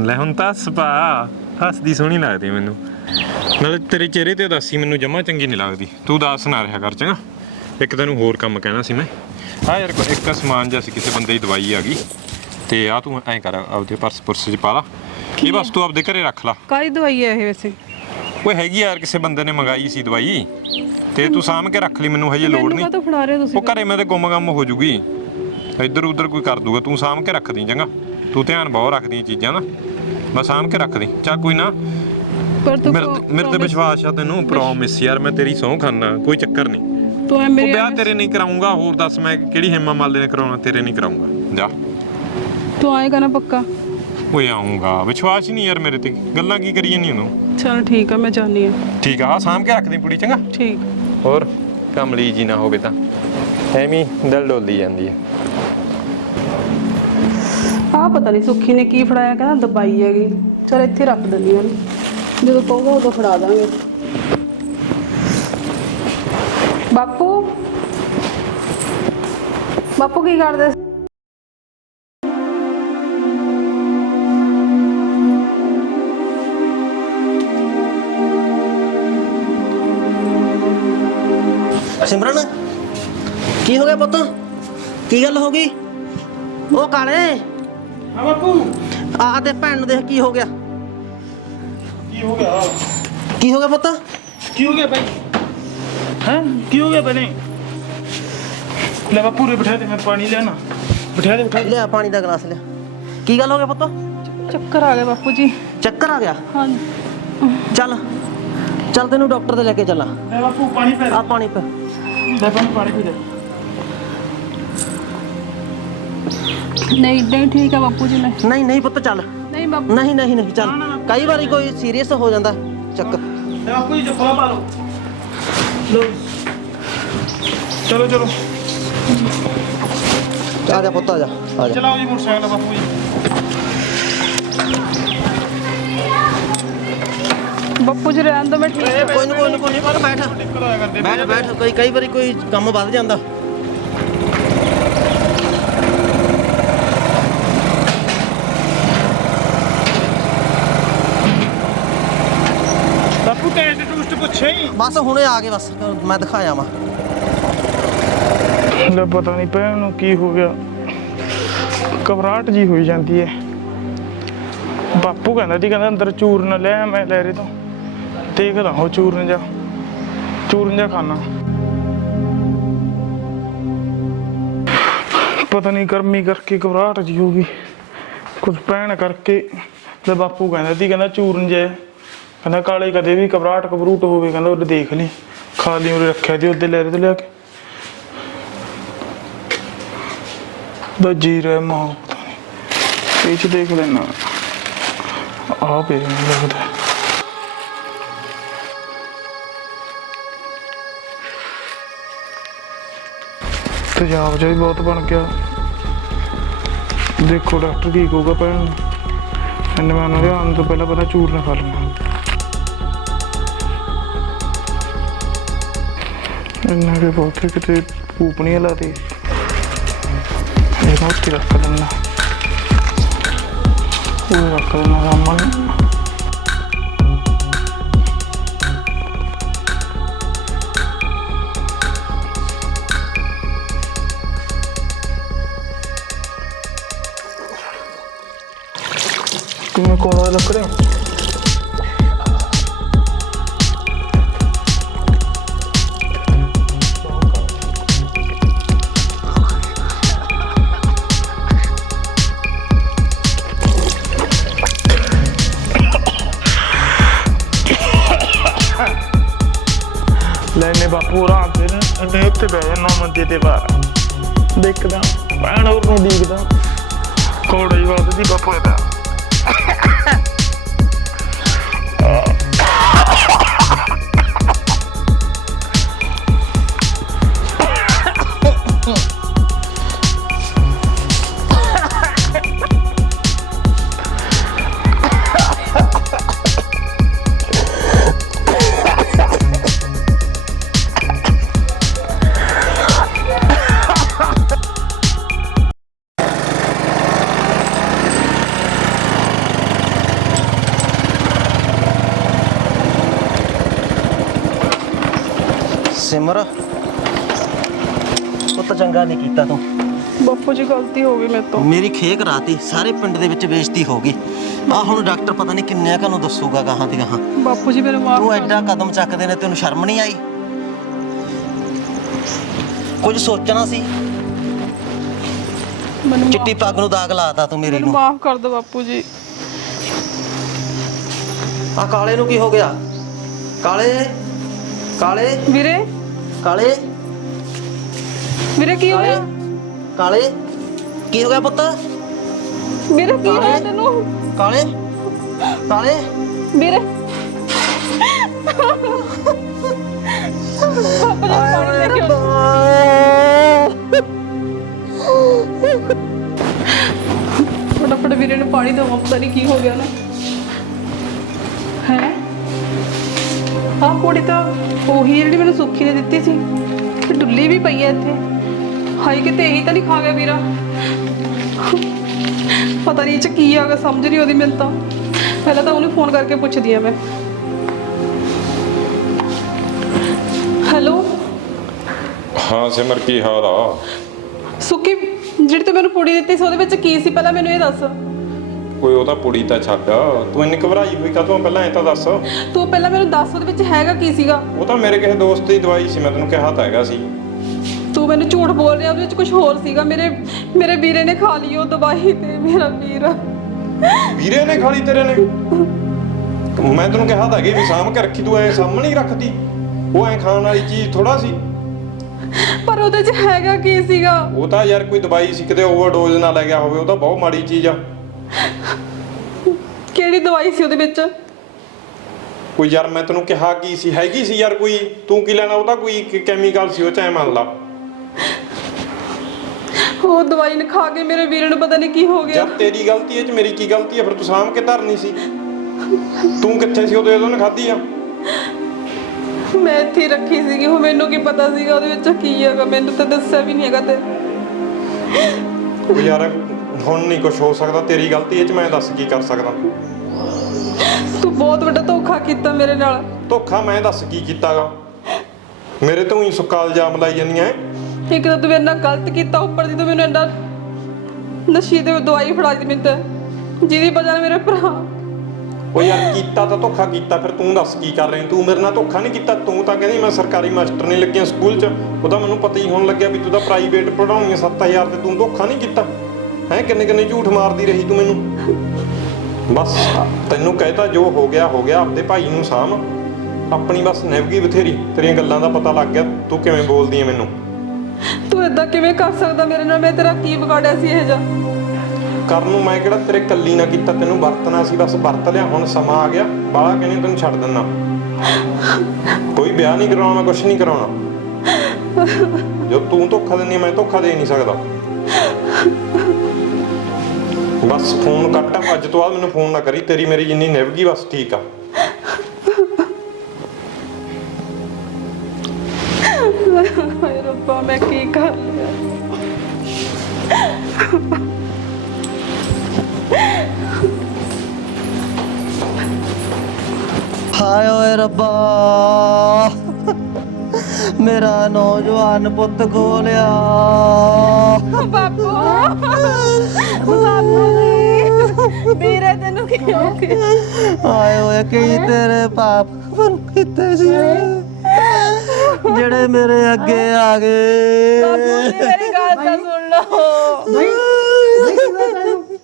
ਲੈ ਹੁਣ ਤਾਂ ਸਪਾ ਹੱਸਦੀ ਸੋਹਣੀ ਲੱਗਦੀ ਮੈਨੂੰ। ਨਾਲੇ ਤੇਰੇ ਚਿਹਰੇ ਤੇ ਉਦਾਸੀ ਮੈਨੂੰ ਜਮਾ ਚੰਗੀ ਨਹੀਂ ਲੱਗਦੀ। ਤੂੰ ਉਦਾਸ ਨਾ ਰਿਹਾ ਕਰ ਚੰਗਾ? ਇੱਕ ਤੈਨੂੰ ਹੋਰ ਕੰਮ ਕਹਿਣਾ ਸੀ ਮੈਂ। ਆ ਯਾਰ ਕੋਈ ਇੱਕ ਸਮਾਨ ਜਿਹਾ ਸੀ ਕਿਸੇ ਬੰਦੇ ਦੀ ਦਵਾਈ ਆ ਗਈ। ਤੇ ਆ ਤੂੰ ਐਂ ਕਰ ਆਪਦੇ ਪਰਸ ਪੁਰਸ 'ਚ ਪਾ ਲਾ। ਇਹ ਬਸ ਤੂੰ ਆਪਦੇ ਘਰੇ ਰੱਖ ਲਾ। ਕਾਹਦੀ ਦਵਾਈ ਹੈ ਇਹ ਵੈਸੇ? ਓਏ ਹੈਗੀ ਯਾਰ ਕਿਸੇ ਬੰਦੇ ਨੇ ਮੰਗਾਈ ਸੀ ਦਵਾਈ? ਤੇ ਤੂੰ ਸਾਂਭ ਕੇ ਰੱਖ ਲਈ ਮੈਨੂੰ ਹਜੇ ਲੋੜ ਨਹੀਂ। ਕਾਹਤੋਂ ਫੜਾ ਰਹੇ ਹੋ ਤੁਸੀਂ ਉਹ ਘਰੇ ਮੇਰੇ ਗੁੰਮ ਗੰਮ ਹੋ ਜੂਗੀ। ਇੱਧਰ ਉੱਧਰ ਕੋਈ ਕਰ ਦੂਗਾ ਤੂੰ ਸਾਂਭ ਕੇ ਰੱਖਦੀ ਚੰਗਾ। ਤੂੰ ਧਿਆਨ ਬਹੁਤ ਰੱਖਦੀ ਇਹ ਚੀਜ਼ਾਂ ਦਾ। ਬਸ ਸਾਂਭ ਕੇ ਰੱਖਦੀ। ਚੱਲ ਕੋਈ ਨਾ। ਪਰ ਤੂੰ ਮੇਰੇ ਤੇ- ਮੇਰੇ ਤੇ ਵਿਸ਼ਵਾਸ ਆ ਤੈਨੂੰ। ਪ੍ਰੋਮਿਸ ਯਾਰ ਮੈਂ ਤੇਰੀ ਸਹੁੰ ਖਾਨਾ ਕੋਈ ਚੱਕਰ ਨਹੀਂ। ਤੂੰ ਐ ਉਹ ਮੇਰੇ ਵਿਆਹ ਤੇਰੇ ਨਹੀਂ ਕਰਾਉਂਗਾ ਹੋਰ ਦੱਸ ਮੈਂ ਕਿਹੜੀ ਹਿੰਮਾ ਮਾਲਦੇ ਨੇ ਕਰਾਉਣਾ ਤੇਰੇ ਨਹੀਂ ਕਰਾਉਂਗਾ ਜਾ। ਤੂੰ ਆਏਗਾ ਨਾ ਪੱਕਾ। ਓਏ ਆਉਂਗਾ। ਵਿਸ਼ਵਾਸ ਹੀ ਨਹੀਂ ਯਾਰ ਮੇਰੇ ਤੇ। ਗੱਲਾਂ ਕੀ ਕਰੀ ਜਾਂਦੀ ਉਹਨੂੰ? ਚਲ ਠੀਕ ਆ ਮੈਂ ਜਾਣੀ ਆ। ਠੀਕ ਆ ਆਹ ਸਾਂਭ ਕੇ ਰੱਖਦੀ ਕੁੜੀ ਚੰਗਾ? ਠੀਕ। ਹੋਰ ਕਮਲੀ ਜੀ ਨਾ ਹੋਵੇ ਤਾਂ। ਐਵੇਂ ਹੀ ਦਿਲ ਡੋਲੀ ਜਾਂਦੀ ਹੈ ਆ ਪਤਾ ਨਹੀਂ ਸੁੱਖੀ ਨੇ ਕੀ ਫੜਾਇਆ ਕਹਿੰਦਾ ਦਬਾਈ ਹੈਗੀ। ਚਲ ਇੱਥੇ ਰੱਖ ਦਿੰਦੀ ਹਾਂ ਜਦੋਂ ਕਹੂਗਾ ਉਦੋਂ ਫੜਾ ਦਾਂਗੇ। ਬਾਪੂ? ਬਾਪੂ ਕੀ ਕਰਦੇ? ਸਿਮਰਨ? ਕੀ ਹੋ ਗਿਆ ਪੁੱਤ? ਕੀ ਗੱਲ ਹੋ ਗਈ? ਉਹ ਕਾਲੇ। ਹਾਂ ਬਾਪੂ। ਆ ਤੇ ਭੈਣ ਨੂੰ ਦੇਖ ਕੀ ਹੋ ਗਿਆ। ਕੀ ਹੋ ਗਿਆ? ਕੀ ਹੋ ਗਿਆ ਪੁੱਤ? ਕੀ ਹੋ ਗਿਆ ਭਾਈ? ਹੈ? ਕੀ ਹੋ ਗਿਆ ਬਨੇ ਲੈ ਬਾਪੂ ਰੇ ਬਿਠਾ ਦੇ ਮੈਂ ਪਾਣੀ ਲੈਣਾ ਬਿਠਾ ਦੇ ਬਿਠਾ ਦੇ। ਲਿਆ ਪਾਣੀ ਦਾ ਗਲਾਸ ਲਿਆ। ਕੀ ਗੱਲ ਹੋ ਗਿਆ ਪੁੱਤ? ਚੱਕਰ ਆ ਗਿਆ ਬਾਪੂ ਜੀ। ਚੱਕਰ ਆ ਗਿਆ? ਹਾਂ ਚੱਲ। ਚੱਲ ਤੈਨੂੰ ਡਾਕਟਰ ਤੇ ਲੈ ਕੇ ਚੱਲਾਂ। ਲੈ ਬਾਪੂ ਪਾਣੀ ਪੈ ਆ ਪਾਣੀ ਪੀ। ਲੈ ਪਾਣੀ ਪਾਣੀ ਪੀ ਲੈ ਨਹੀਂ ਨਹੀਂ ਠੀਕ ਆ ਬਾਪੂ ਜੀ ਮੈਂ ਨਹੀਂ ਨਹੀਂ ਪੁੱਤ ਚੱਲ ਨਹੀਂ ਬਾਪੂ ਨਹੀਂ ਨਹੀਂ ਨਹੀਂ ਚੱਲ ਕਈ ਵਾਰੀ ਕੋਈ ਸੀਰੀਅਸ ਹੋ ਜਾਂਦਾ ਚੱਕਰ ਲੈ ਬਾਪੂ ਜੀ ਚੱਪਲਾਂ ਪਾ ਲਓ ਲੋ ਚਲੋ ਚਲੋ ਆ ਜਾ ਪੁੱਤ ਆ ਜਾ ਆ ਜਾ ਚਲਾਓ ਜੀ ਮੋਟਰਸਾਈਕਲ ਬਾਪੂ ਜੀ ਬੱਪੂ ਜੀ ਰਹਿਣ ਦੋ ਮੈਂ ਠੀਕ ਹਾਂ। ਕੋਈ ਨਾ ਕੋਈ ਨਾ ਕੋਈ ਨਾ ਬੈਠ। ਬੈਠ ਬੈਠ। ਕਈ ਕਈ ਵਾਰੀ ਕੋਈ ਕੰਮ ਵੱਧ ਜਾਂਦਾ। ਬਾਪੂ ਟੈਸਟ ਟੂਸਟ ਪੁੱਛੇ ਹੀ। ਬਸ ਹੁਣੇ ਆ ਗਏ ਬਸ। ਮੈਂ ਦਿਖਾਇਆ ਵਾ। ਲੈ ਪਤਾ ਨਹੀਂ ਭੈਣ ਨੂੰ ਕੀ ਹੋ ਗਿਆ। ਘਬਰਾਹਟ ਜੀ ਹੋਈ ਜਾਂਦੀ ਹੈ। ਬਾਪੂ ਕਹਿੰਦਾ ਸੀ ਕਹਿੰਦਾ ਅੰਦਰ ਚੂਰਨ ਲੈ ਆ ਮੈਂ ਲੈਰੇ ਤੋਂ। ਦੇਖਦਾ ਉਹ ਚੂਰਨ ਜਾ ਚੂਰਨ ਜਾ ਖਾਣਾ ਪਤਾ ਨਹੀਂ ਗਰਮੀ ਕਰਕੇ ਘਬਰਾਹਟ ਜੀ ਹੋ ਗਈ। ਕੁਝ ਪੈਣ ਕਰਕੇ ਤੇ ਬਾਪੂ ਕਹਿੰਦਾ ਸੀ, ਕਹਿੰਦਾ ਚੂਰਨ ਜੇ। ਕਹਿੰਦਾ ਕਾਲੇ ਕਦੇ ਵੀ ਘਬਰਾਹਟ ਘਬਰੂਟ ਹੋਵੇ, ਕਹਿੰਦਾ ਉਹਦੇ ਦੇਖ ਲਈ ਖਾ ਲਈ ਉਹਨੇ ਰੱਖਿਆ ਦੀ ਉਹਦੇ ਲੈਰੇ ਤੋਂ ਲਿਆ ਕੇ। ਦਾ ਜੀ ਮਾਂ ਇਹ ਚ ਦੇਖ ਲੈਣਾ ਆ ਪੇ ਲੱਗਦਾ। ਤੇਜ਼ਾਬ ਜਿਹਾ ਵੀ ਬਹੁਤ ਬਣ ਗਿਆ। ਦੇਖੋ ਡਾਕਟਰ ਕੀ ਕਹੂਗਾ ਭੈਣ। ਨੂੰ ਇਹਨੇ ਮੈਂ ਉਹਨਾਂ ਦੇ ਆਉਣ ਤੋਂ ਪਹਿਲਾਂ ਪਹਿਲਾਂ ਚੂਰਨ ਖਾ ਲੈਣਾ ਇੰਨਾ ਕਿ ਬਹੁਤ ਕਿਤੇ ਭੂਪ ਨਹੀਂ ਲਾਤੀ। ਇਹ ਉੱਥੇ ਰੱਖ ਲੈਣਾ ਉਹ ਰੱਖ ਲੈਣਾ ਸਾਹਮਣੇ। ਕਿਵੇਂ ਕੋਲਾ ਲੱਕੜੇ? ਲੈਨੇ ਬਾਪੂ ਰਾਤ ਦੇ ਨੇ ਉੱਤੇ ਬਹਿ ਜਾਣਾ ਮੰਦੇ ਤੇ ਬਾਹਰ। ਦੇਖਦਾ ਭੈਣ ਹੋਰ ਨੂੰ ਦੇਖਦਾ। ਕੋੜਾ ਬਾਤ ਦੀ ਬਾਪੂ ਇਹਦਾ। ਚੰਗਾ ਨਹੀਂ ਕੀਤਾ ਤੂੰ। ਬੱਪੂ ਜੀ ਗਲਤੀ ਹੋ ਗਈ ਮੇਰੇ ਤੋਂ। ਮੇਰੀ ਖੇਕ ਰਾਤੀ ਸਾਰੇ ਪਿੰਡ ਦੇ ਵਿੱਚ ਬੇਇੱਜ਼ਤੀ ਹੋ ਗਈ। ਆ ਹੁਣ ਡਾਕਟਰ ਪਤਾ ਨਹੀਂ ਕਿੰਨਿਆਂ ਕਾ ਨੂੰ ਦੱਸੂਗਾ ਗਾਹਾਂ ਦੀ ਗਾਹਾਂ ਬਾਪੂ ਜੀ ਮੈਨੂੰ ਮਾਫ ਤੂੰ ਐਡਾ ਕਦਮ ਚੱਕਦੇ ਨੇ ਤੈਨੂੰ ਸ਼ਰਮ ਨਹੀਂ ਆਈ? ਕੁਝ ਸੋਚਣਾ ਸੀ? ਮੈਨੂੰ ਚਿੱਟੀ ਪੱਗ ਨੂੰ ਦਾਗ ਲਾਤਾ ਤੂੰ ਮੇਰੀ ਨੂੰ। ਮਾਫ ਕਰ ਦਿਓ ਬਾਪੂ ਜੀ। ਆ ਕਾਲੇ ਨੂੰ ਕੀ ਹੋ ਗਿਆ? ਕਾਲੇ? ਕਾਲੇ? ਵੀਰੇ? ਕਾਲੇ? ਵੀਰੇ ਕੀ ਹੋਇਆ? ਕਾਲੇ ਕੀ ਹੋ ਗਿਆ ਪੁੱਤ? ਵੀਰੇ ਕੀ ਹੋਇਆ ਤੈਨੂੰ? ਕਾਲੇ ਕਾਲੇ। ਵੀਰੇ। ਬਾਪੂ ਜੀ ਪਾਣੀ ਲੈ ਕੇ ਆਓ। ਫਟਾਫਟ ਵੀਰੇ ਨੂੰ ਪਾਣੀ ਦਵਾਂ ਪਤਾ ਨਹੀਂ ਕੀ ਹੋ ਗਿਆ ਨਾ। ਹੈ? ਆਹ ਕੁੜੀ ਤਾਂ ਉਹੀ ਹੈ ਜਿਹੜੀ ਮੈਨੂੰ ਸੁੱਖੀ ਨੇ ਦਿੱਤੀ ਸੀ। ਤੇ ਡੁੱਲੀ ਵੀ ਪਈ ਹੈ ਇੱਥੇ। ਹਾਈ ਕਿਤੇ ਇਹੀ ਤਾਂ ਨਹੀਂ ਖਾ ਗਿਆ ਵੀਰਾ। ਪਤਾ ਨਹੀਂ ਇਹ ਚ ਕੀ ਆ ਗਿਆ ਸਮਝ ਨਹੀਂ ਉਹਦੀ ਮੈਨੂੰ ਤਾਂ। ਪਹਿਲਾਂ ਤਾਂ ਉਹਨੂੰ ਫੋਨ ਕਰਕੇ ਪੁੱਛਦੀ ਆ ਮੈਂ। ਹੈਲੋ? ਹਾਂ ਸਿਮਰ ਕੀ ਹਾਲ ਆ? ਸੁੱਕੀ ਜਿਹੜੀ ਤੂੰ ਮੈਨੂੰ ਪੁੜੀ ਦਿੱਤੀ ਸੀ ਉਹਦੇ ਵਿੱਚ ਕੀ ਸੀ? ਪਹਿਲਾਂ ਮੈਨੂੰ ਇਹ ਦੱਸ। ਕੋਈ ਉਹਦਾ ਪੁੜੀ ਤਾਂ ਛੱਡ। ਤੂੰ ਇੰਨੀ ਘਬਰਾਈ ਹੋਈ ਕਦੋਂ ਪਹਿਲਾਂ ਇਹ ਤਾਂ ਦੱਸ। ਤੂੰ ਪਹਿਲਾਂ ਮੈਨੂੰ ਦੱਸ ਉਹਦੇ ਵਿੱਚ ਹੈਗਾ ਕੀ ਸੀਗਾ? ਉਹ ਤਾਂ ਮੇਰੇ ਕਿਸੇ ਦੋਸਤ ਦੀ ਦਵਾਈ ਸੀ ਮੈਂ ਤੈਨੂੰ ਕਿਹਾ ਤਾਂ ਹੈਗਾ ਸੀ। ਤੂੰ ਮੈਨੂੰ ਝੂਠ ਬੋਲ ਰਿਹਾ ਉਹਦੇ ਵਿੱਚ ਕੁਝ ਹੋਰ ਸੀਗਾ। ਮੇਰੇ ਮੇਰੇ ਵੀਰੇ ਨੇ ਖਾ ਲਈ ਉਹ ਦਵਾਈ ਤੇ ਮੇਰਾ ਵੀਰ। ਵੀਰੇ ਨੇ ਖਾਲੀ ਤੇਰੇ ਨੇ ਮੈਂ ਤੈਨੂੰ ਕਿਹਾ ਤਾਂ ਹੈਗਾ ਵੀ ਸਾਂਭ ਕੇ ਰੱਖੀ ਤੂੰ ਐ ਸਾਹਮਣੇ ਹੀ ਰੱਖਦੀ ਉਹ ਐ ਖਾਣ ਵਾਲੀ ਚੀਜ਼ ਥੋੜਾ ਸੀ। ਪਰ ਉਹਦੇ 'ਚ ਹੈਗਾ ਕੀ ਸੀਗਾ? ਉਹ ਤਾਂ ਯਾਰ ਕੋਈ ਦਵਾਈ ਸੀ ਕਿਤੇ ਓਵਰਡੋਜ਼ ਨਾ ਲੈ ਗਿਆ ਹੋਵੇ ਉਹ ਤਾਂ ਬਹੁਤ ਮਾੜੀ ਚੀਜ਼ ਆ। ਕਿਹੜੀ ਦਵਾਈ ਸੀ ਉਹਦੇ ਵਿੱਚ? ਕੋਈ ਯਾਰ ਮੈਂ ਤੈਨੂੰ ਕਿਹਾ ਕੀ ਸੀ ਹੈਗੀ ਸੀ ਯਾਰ ਕੋਈ? ਤੂੰ ਕੀ ਲੈਣਾ ਉਹ ਤਾਂ ਕੋਈ ਕੈਮੀਕਲ ਸੀ ਉਹ ਚ ਐ ਮੰਨ ਲਾ। ਉਹ ਦਵਾਈ ਨੇ ਖਾ ਕੇ ਮੇਰੇ ਵੀਰ ਨੂੰ ਪਤਾ ਨਹੀਂ ਕੀ ਹੋ ਗਿਆ। ਜਦ ਤੇਰੀ ਗਲਤੀ ਹੈ ਚ ਮੇਰੀ ਕੀ ਗਲਤੀ ਹੈ ਫਿਰ ਤੂੰ ਸਾਂਭ ਕੇ ਧਰਨੀ ਸੀ। ਤੂੰ ਕਿੱਥੇ ਸੀ ਉਦੋਂ ਉਹਨੇ ਖਾਧੀ ਆ? ਮੈਂ ਇੱਥੇ ਹੀ ਰੱਖੀ ਸੀਗੀ ਉਹ ਮੈਨੂੰ ਕੀ ਪਤਾ ਸੀਗਾ ਉਹਦੇ ਵਿੱਚ ਕੀ ਹੈਗਾ ਮੈਨੂੰ ਤਾਂ ਦੱਸਿਆ ਵੀ ਨਹੀਂ ਹੈਗਾ ਤੇ। ਉਹ ਯਾਰ ਹੁਣ ਨਹੀਂ ਕੁਝ ਹੋ ਸਕਦਾ ਤੇਰੀ ਗਲਤੀ ਹੈ ਚ ਮੈਂ ਦੱਸ ਕੀ ਕਰ ਸਕਦਾ। ਤੂੰ ਬਹੁਤ ਵੱਡਾ ਧੋਖਾ ਕੀਤਾ ਮੇਰੇ ਨਾਲ। ਧੋਖਾ ਮੈਂ ਦੱਸ ਕੀ ਕੀਤਾਗਾ? ਮੇਰੇ ਤੋਂ ਹੀ ਸੁੱਕਾ ਇਲਜ਼ਾਮ ਲਾਈ ਜਾਂਦੀਆਂ ਐ। ਇੱਕ ਤਾਂ ਤੂੰ ਮੇਰੇ ਨਾਲ ਗਲਤ ਕੀਤਾ, ਉੱਪਰ ਦੀ ਤੂੰ ਮੈਨੂੰ ਇੰਨਾ ਨਸ਼ੀ ਦੇ ਦਵਾਈ ਫੜਾ ਦਿੱਤੀ ਮੈਨੂੰ ਤਾਂ, ਜਿਹਦੀ ਵਜ੍ਹਾ ਨਾਲ ਮੇਰੇ ਭਰਾ ਉਹ ਯਾਰ, ਕੀਤਾ ਤਾਂ ਧੋਖਾ ਕੀਤਾ, ਫਿਰ ਤੂੰ ਦੱਸ ਕੀ ਕਰ ਰਹੀ? ਤੂੰ ਮੇਰੇ ਨਾਲ ਧੋਖਾ ਨਹੀਂ ਕੀਤਾ, ਤੂੰ ਤਾਂ ਕਹਿੰਦੀ ਮੈਂ ਸਰਕਾਰੀ ਮਾਸਟਰ ਨਹੀਂ ਲੱਗਿਆ ਸਕੂਲ 'ਚ। ਉਹਦਾ ਮੈਨੂੰ ਪਤਾ ਹੀ ਹੋਣ ਲੱਗਿਆ ਵੀ ਤੂੰ ਤਾਂ ਪ੍ਰਾਈਵੇਟ ਪੜਾਉਣੀ 7000 ਤੇ ਤੂੰ ਧੋਖਾ ਨਹੀਂ ਕੀਤਾ। ਹੈ, ਕਿੰਨੇ ਕਿੰਨੇ ਝੂਠ ਮਾਰਦੀ ਰਹੀ ਤੂੰ ਮੈਨੂੰ? ਬਸ, ਤੈਨੂੰ ਕਹਿਤਾ ਜੋ ਹੋ ਗਿਆ ਹੋ ਗਿਆ, ਆਪਦੇ ਭਾਈ ਨੂੰ ਸਾਂਭ। ਆਪਣੀ ਬਸ ਨਿਭਗੀ ਬਥੇਰੀ, ਤੇਰੀਆਂ ਗੱਲਾਂ ਦਾ ਪਤਾ ਲੱਗ ਗਿਆ, ਤੂੰ ਕਿਵੇਂ ਬੋਲਦੀ ਐ ਮੈਨੂੰ? ਤੂੰ ਇਦਾਂ ਕਿਵੇਂ ਕਰ ਸਕਦਾ? ਮੇਰੇ ਨਾਲ ਮੈਂ ਤੇਰਾ ਕੀ ਵਿਗਾੜਿਆ ਸੀ ਇਹ ਜਾ ਕਰਨ ਨੂੰ ਮੈਂ ਕਿਹੜਾ ਤੇਰੇ ਕੱਲੀ ਨਾ ਕੀਤਾ? ਤੈਨੂੰ ਵਰਤਣਾ ਸੀ, ਬਸ ਵਰਤ ਲਿਆ। ਹੁਣ ਸਮਾਂ ਆ ਗਿਆ। ਬਾਹਲਾ ਕਹਿੰਦੇ ਤੈਨੂੰ ਛੱਡ ਦਿੰਨਾ। ਕੋਈ ਵਿਆਹ ਨਹੀਂ ਕਰਾਉਣਾ ਮੈਂ ਕੁਛ ਨਹੀਂ ਕਰਾਉਣਾ। ਜੋ ਤੂੰ ਧੋਖਾ ਦਿੰਦੀ ਮੈਂ ਧੋਖਾ ਦੇ ਨਹੀਂ ਸਕਦਾ। ਬਸ ਫੋਨ ਕੱਟ। ਅੱਜ ਤੋਂ ਬਾਅਦ ਮੈਨੂੰ ਫੋਨ ਨਾ ਕਰੀ। ਤੇਰੀ ਮੇਰੀ ਜਿੰਨੀ ਨਿਭ ਗਈ ਬਸ ਠੀਕ ਆ। ਰੱਬਾ ਮੈਂ ਕੀ ਕਰ? ਲਿਆ ਹਾਏ ਓਏ ਰੱਬਾ। ਮੇਰਾ ਨੌਜਵਾਨ ਪੁੱਤ ਖੋਲਿਆ। ਬਾਪੂ ਬਾਪੂ ਜੀ ਵੀਰੇ ਤੈਨੂੰ ਕੀ ਹੋ ਗਿਆ? ਹਾਏ ਓਏ ਕੀ ਤੇਰੇ ਪਾਪ ਬਨ ਕੀਤੇ ਸੀ? ਜਿਹੜੇ ਮੇਰੇ ਅੱਗੇ ਆ ਬਾਪੂ ਗਏ ਜੀ ਮੇਰੀ ਗੱਲ ਤਾਂ ਸੁਣ ਲਓ।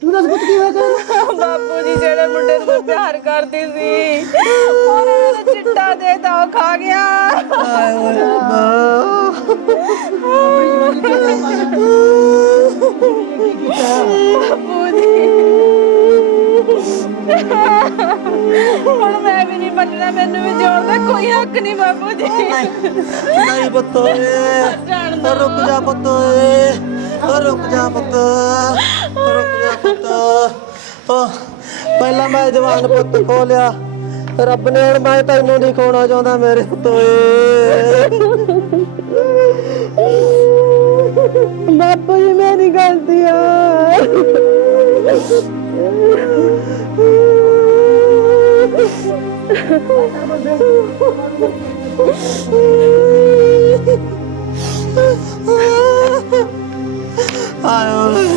ਤੂੰ ਦੱਸ ਪੁੱਤ ਕੀ ਹੋਇਆ ਕਰ ਬਾਪੂ ਜੀ ਜਿਹੜੇ ਮੁੰਡੇ ਨੂੰ ਮੈਂ ਪਿਆਰ ਕਰਦੀ ਸੀ ਉਹਨੇ ਚਿੱਟਾ ਦੇ ਤਾ ਉਹ ਖਾ ਗਿਆ। ਹਾਏ ਓਏ ਰੱਬਾ। ਬਾਪੂ ਜੀ ਹੁਣ ਮੈਂ ਵੀ ਨਹੀਂ ਮੰਨਣਾ ਮੈਨੂੰ ਵੀ ਜਿਉਣ ਦਾ ਕੋਈ ਹੱਕ ਨਹੀਂ ਬਾਪੂ ਜੀ। ਨਹੀਂ ਪੁੱਤ ਓਏ। ਰੁਕ ਜਾ ਪੁੱਤ ਓਏ। ਓ ਰੁਕ ਜਾ ਪੁੱਤ। ਰੁਕ ਜਾ ਪੁੱਤ। ਓ ਪਹਿਲਾਂ ਮੈਂ ਜਵਾਨ ਪੁੱਤ ਖੋਲਿਆ ਰੱਬ ਨੇ ਹੁਣ ਮੈਂ ਤੈਨੂੰ ਨਹੀਂ ਖੋਣਾ ਚਾਹੁੰਦਾ ਮੇਰੇ ਪੁੱਤ ਓਏ। ਬਾਪੂ ਜੀ ਮੇਰੀ ਗਲਤੀ ਆ। ਆਏ ਓਏ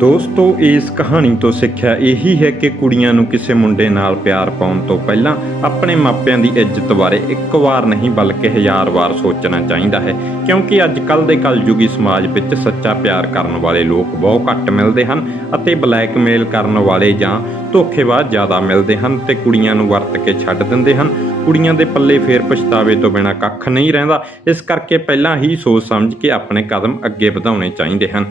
ਦੋਸਤੋ, ਇਸ ਕਹਾਣੀ ਤੋਂ ਸਿੱਖਿਆ ਇਹੀ ਹੈ ਕਿ ਕੁੜੀਆਂ ਨੂੰ ਕਿਸੇ ਮੁੰਡੇ ਨਾਲ ਪਿਆਰ ਪਾਉਣ ਤੋਂ ਪਹਿਲਾਂ ਆਪਣੇ ਮਾਪਿਆਂ ਦੀ ਇੱਜ਼ਤ ਬਾਰੇ ਇੱਕ ਵਾਰ ਨਹੀਂ, ਬਲਕਿ ਹਜ਼ਾਰ ਵਾਰ ਸੋਚਣਾ ਚਾਹੀਦਾ ਹੈ। ਕਿਉਂਕਿ ਅੱਜ ਕੱਲ ਦੇ ਕਲਯੁਗੀ ਸਮਾਜ ਵਿੱਚ ਸੱਚਾ ਪਿਆਰ ਕਰਨ ਵਾਲੇ ਲੋਕ ਬਹੁਤ ਘੱਟ ਮਿਲਦੇ ਹਨ ਅਤੇ ਬਲੈਕਮੇਲ ਕਰਨ ਵਾਲੇ ਜਾਂ ਧੋਖੇਬਾਜ਼ ਜ਼ਿਆਦਾ ਮਿਲਦੇ ਹਨ ਤੇ ਕੁੜੀਆਂ ਨੂੰ ਵਰਤ ਕੇ ਛੱਡ ਦਿੰਦੇ ਹਨ। ਕੁੜੀਆਂ ਦੇ ਪੱਲੇ ਫੇਰ ਪਛਤਾਵੇ ਤੋਂ ਬਿਨਾਂ ਕੱਖ ਨਹੀਂ ਰਹਿੰਦਾ। ਇਸ ਕਰਕੇ ਪਹਿਲਾਂ ਹੀ ਸੋਚ ਸਮਝ ਕੇ ਆਪਣੇ ਕਦਮ ਅੱਗੇ ਵਧਾਉਣੇ ਚਾਹੀਦੇ ਹਨ।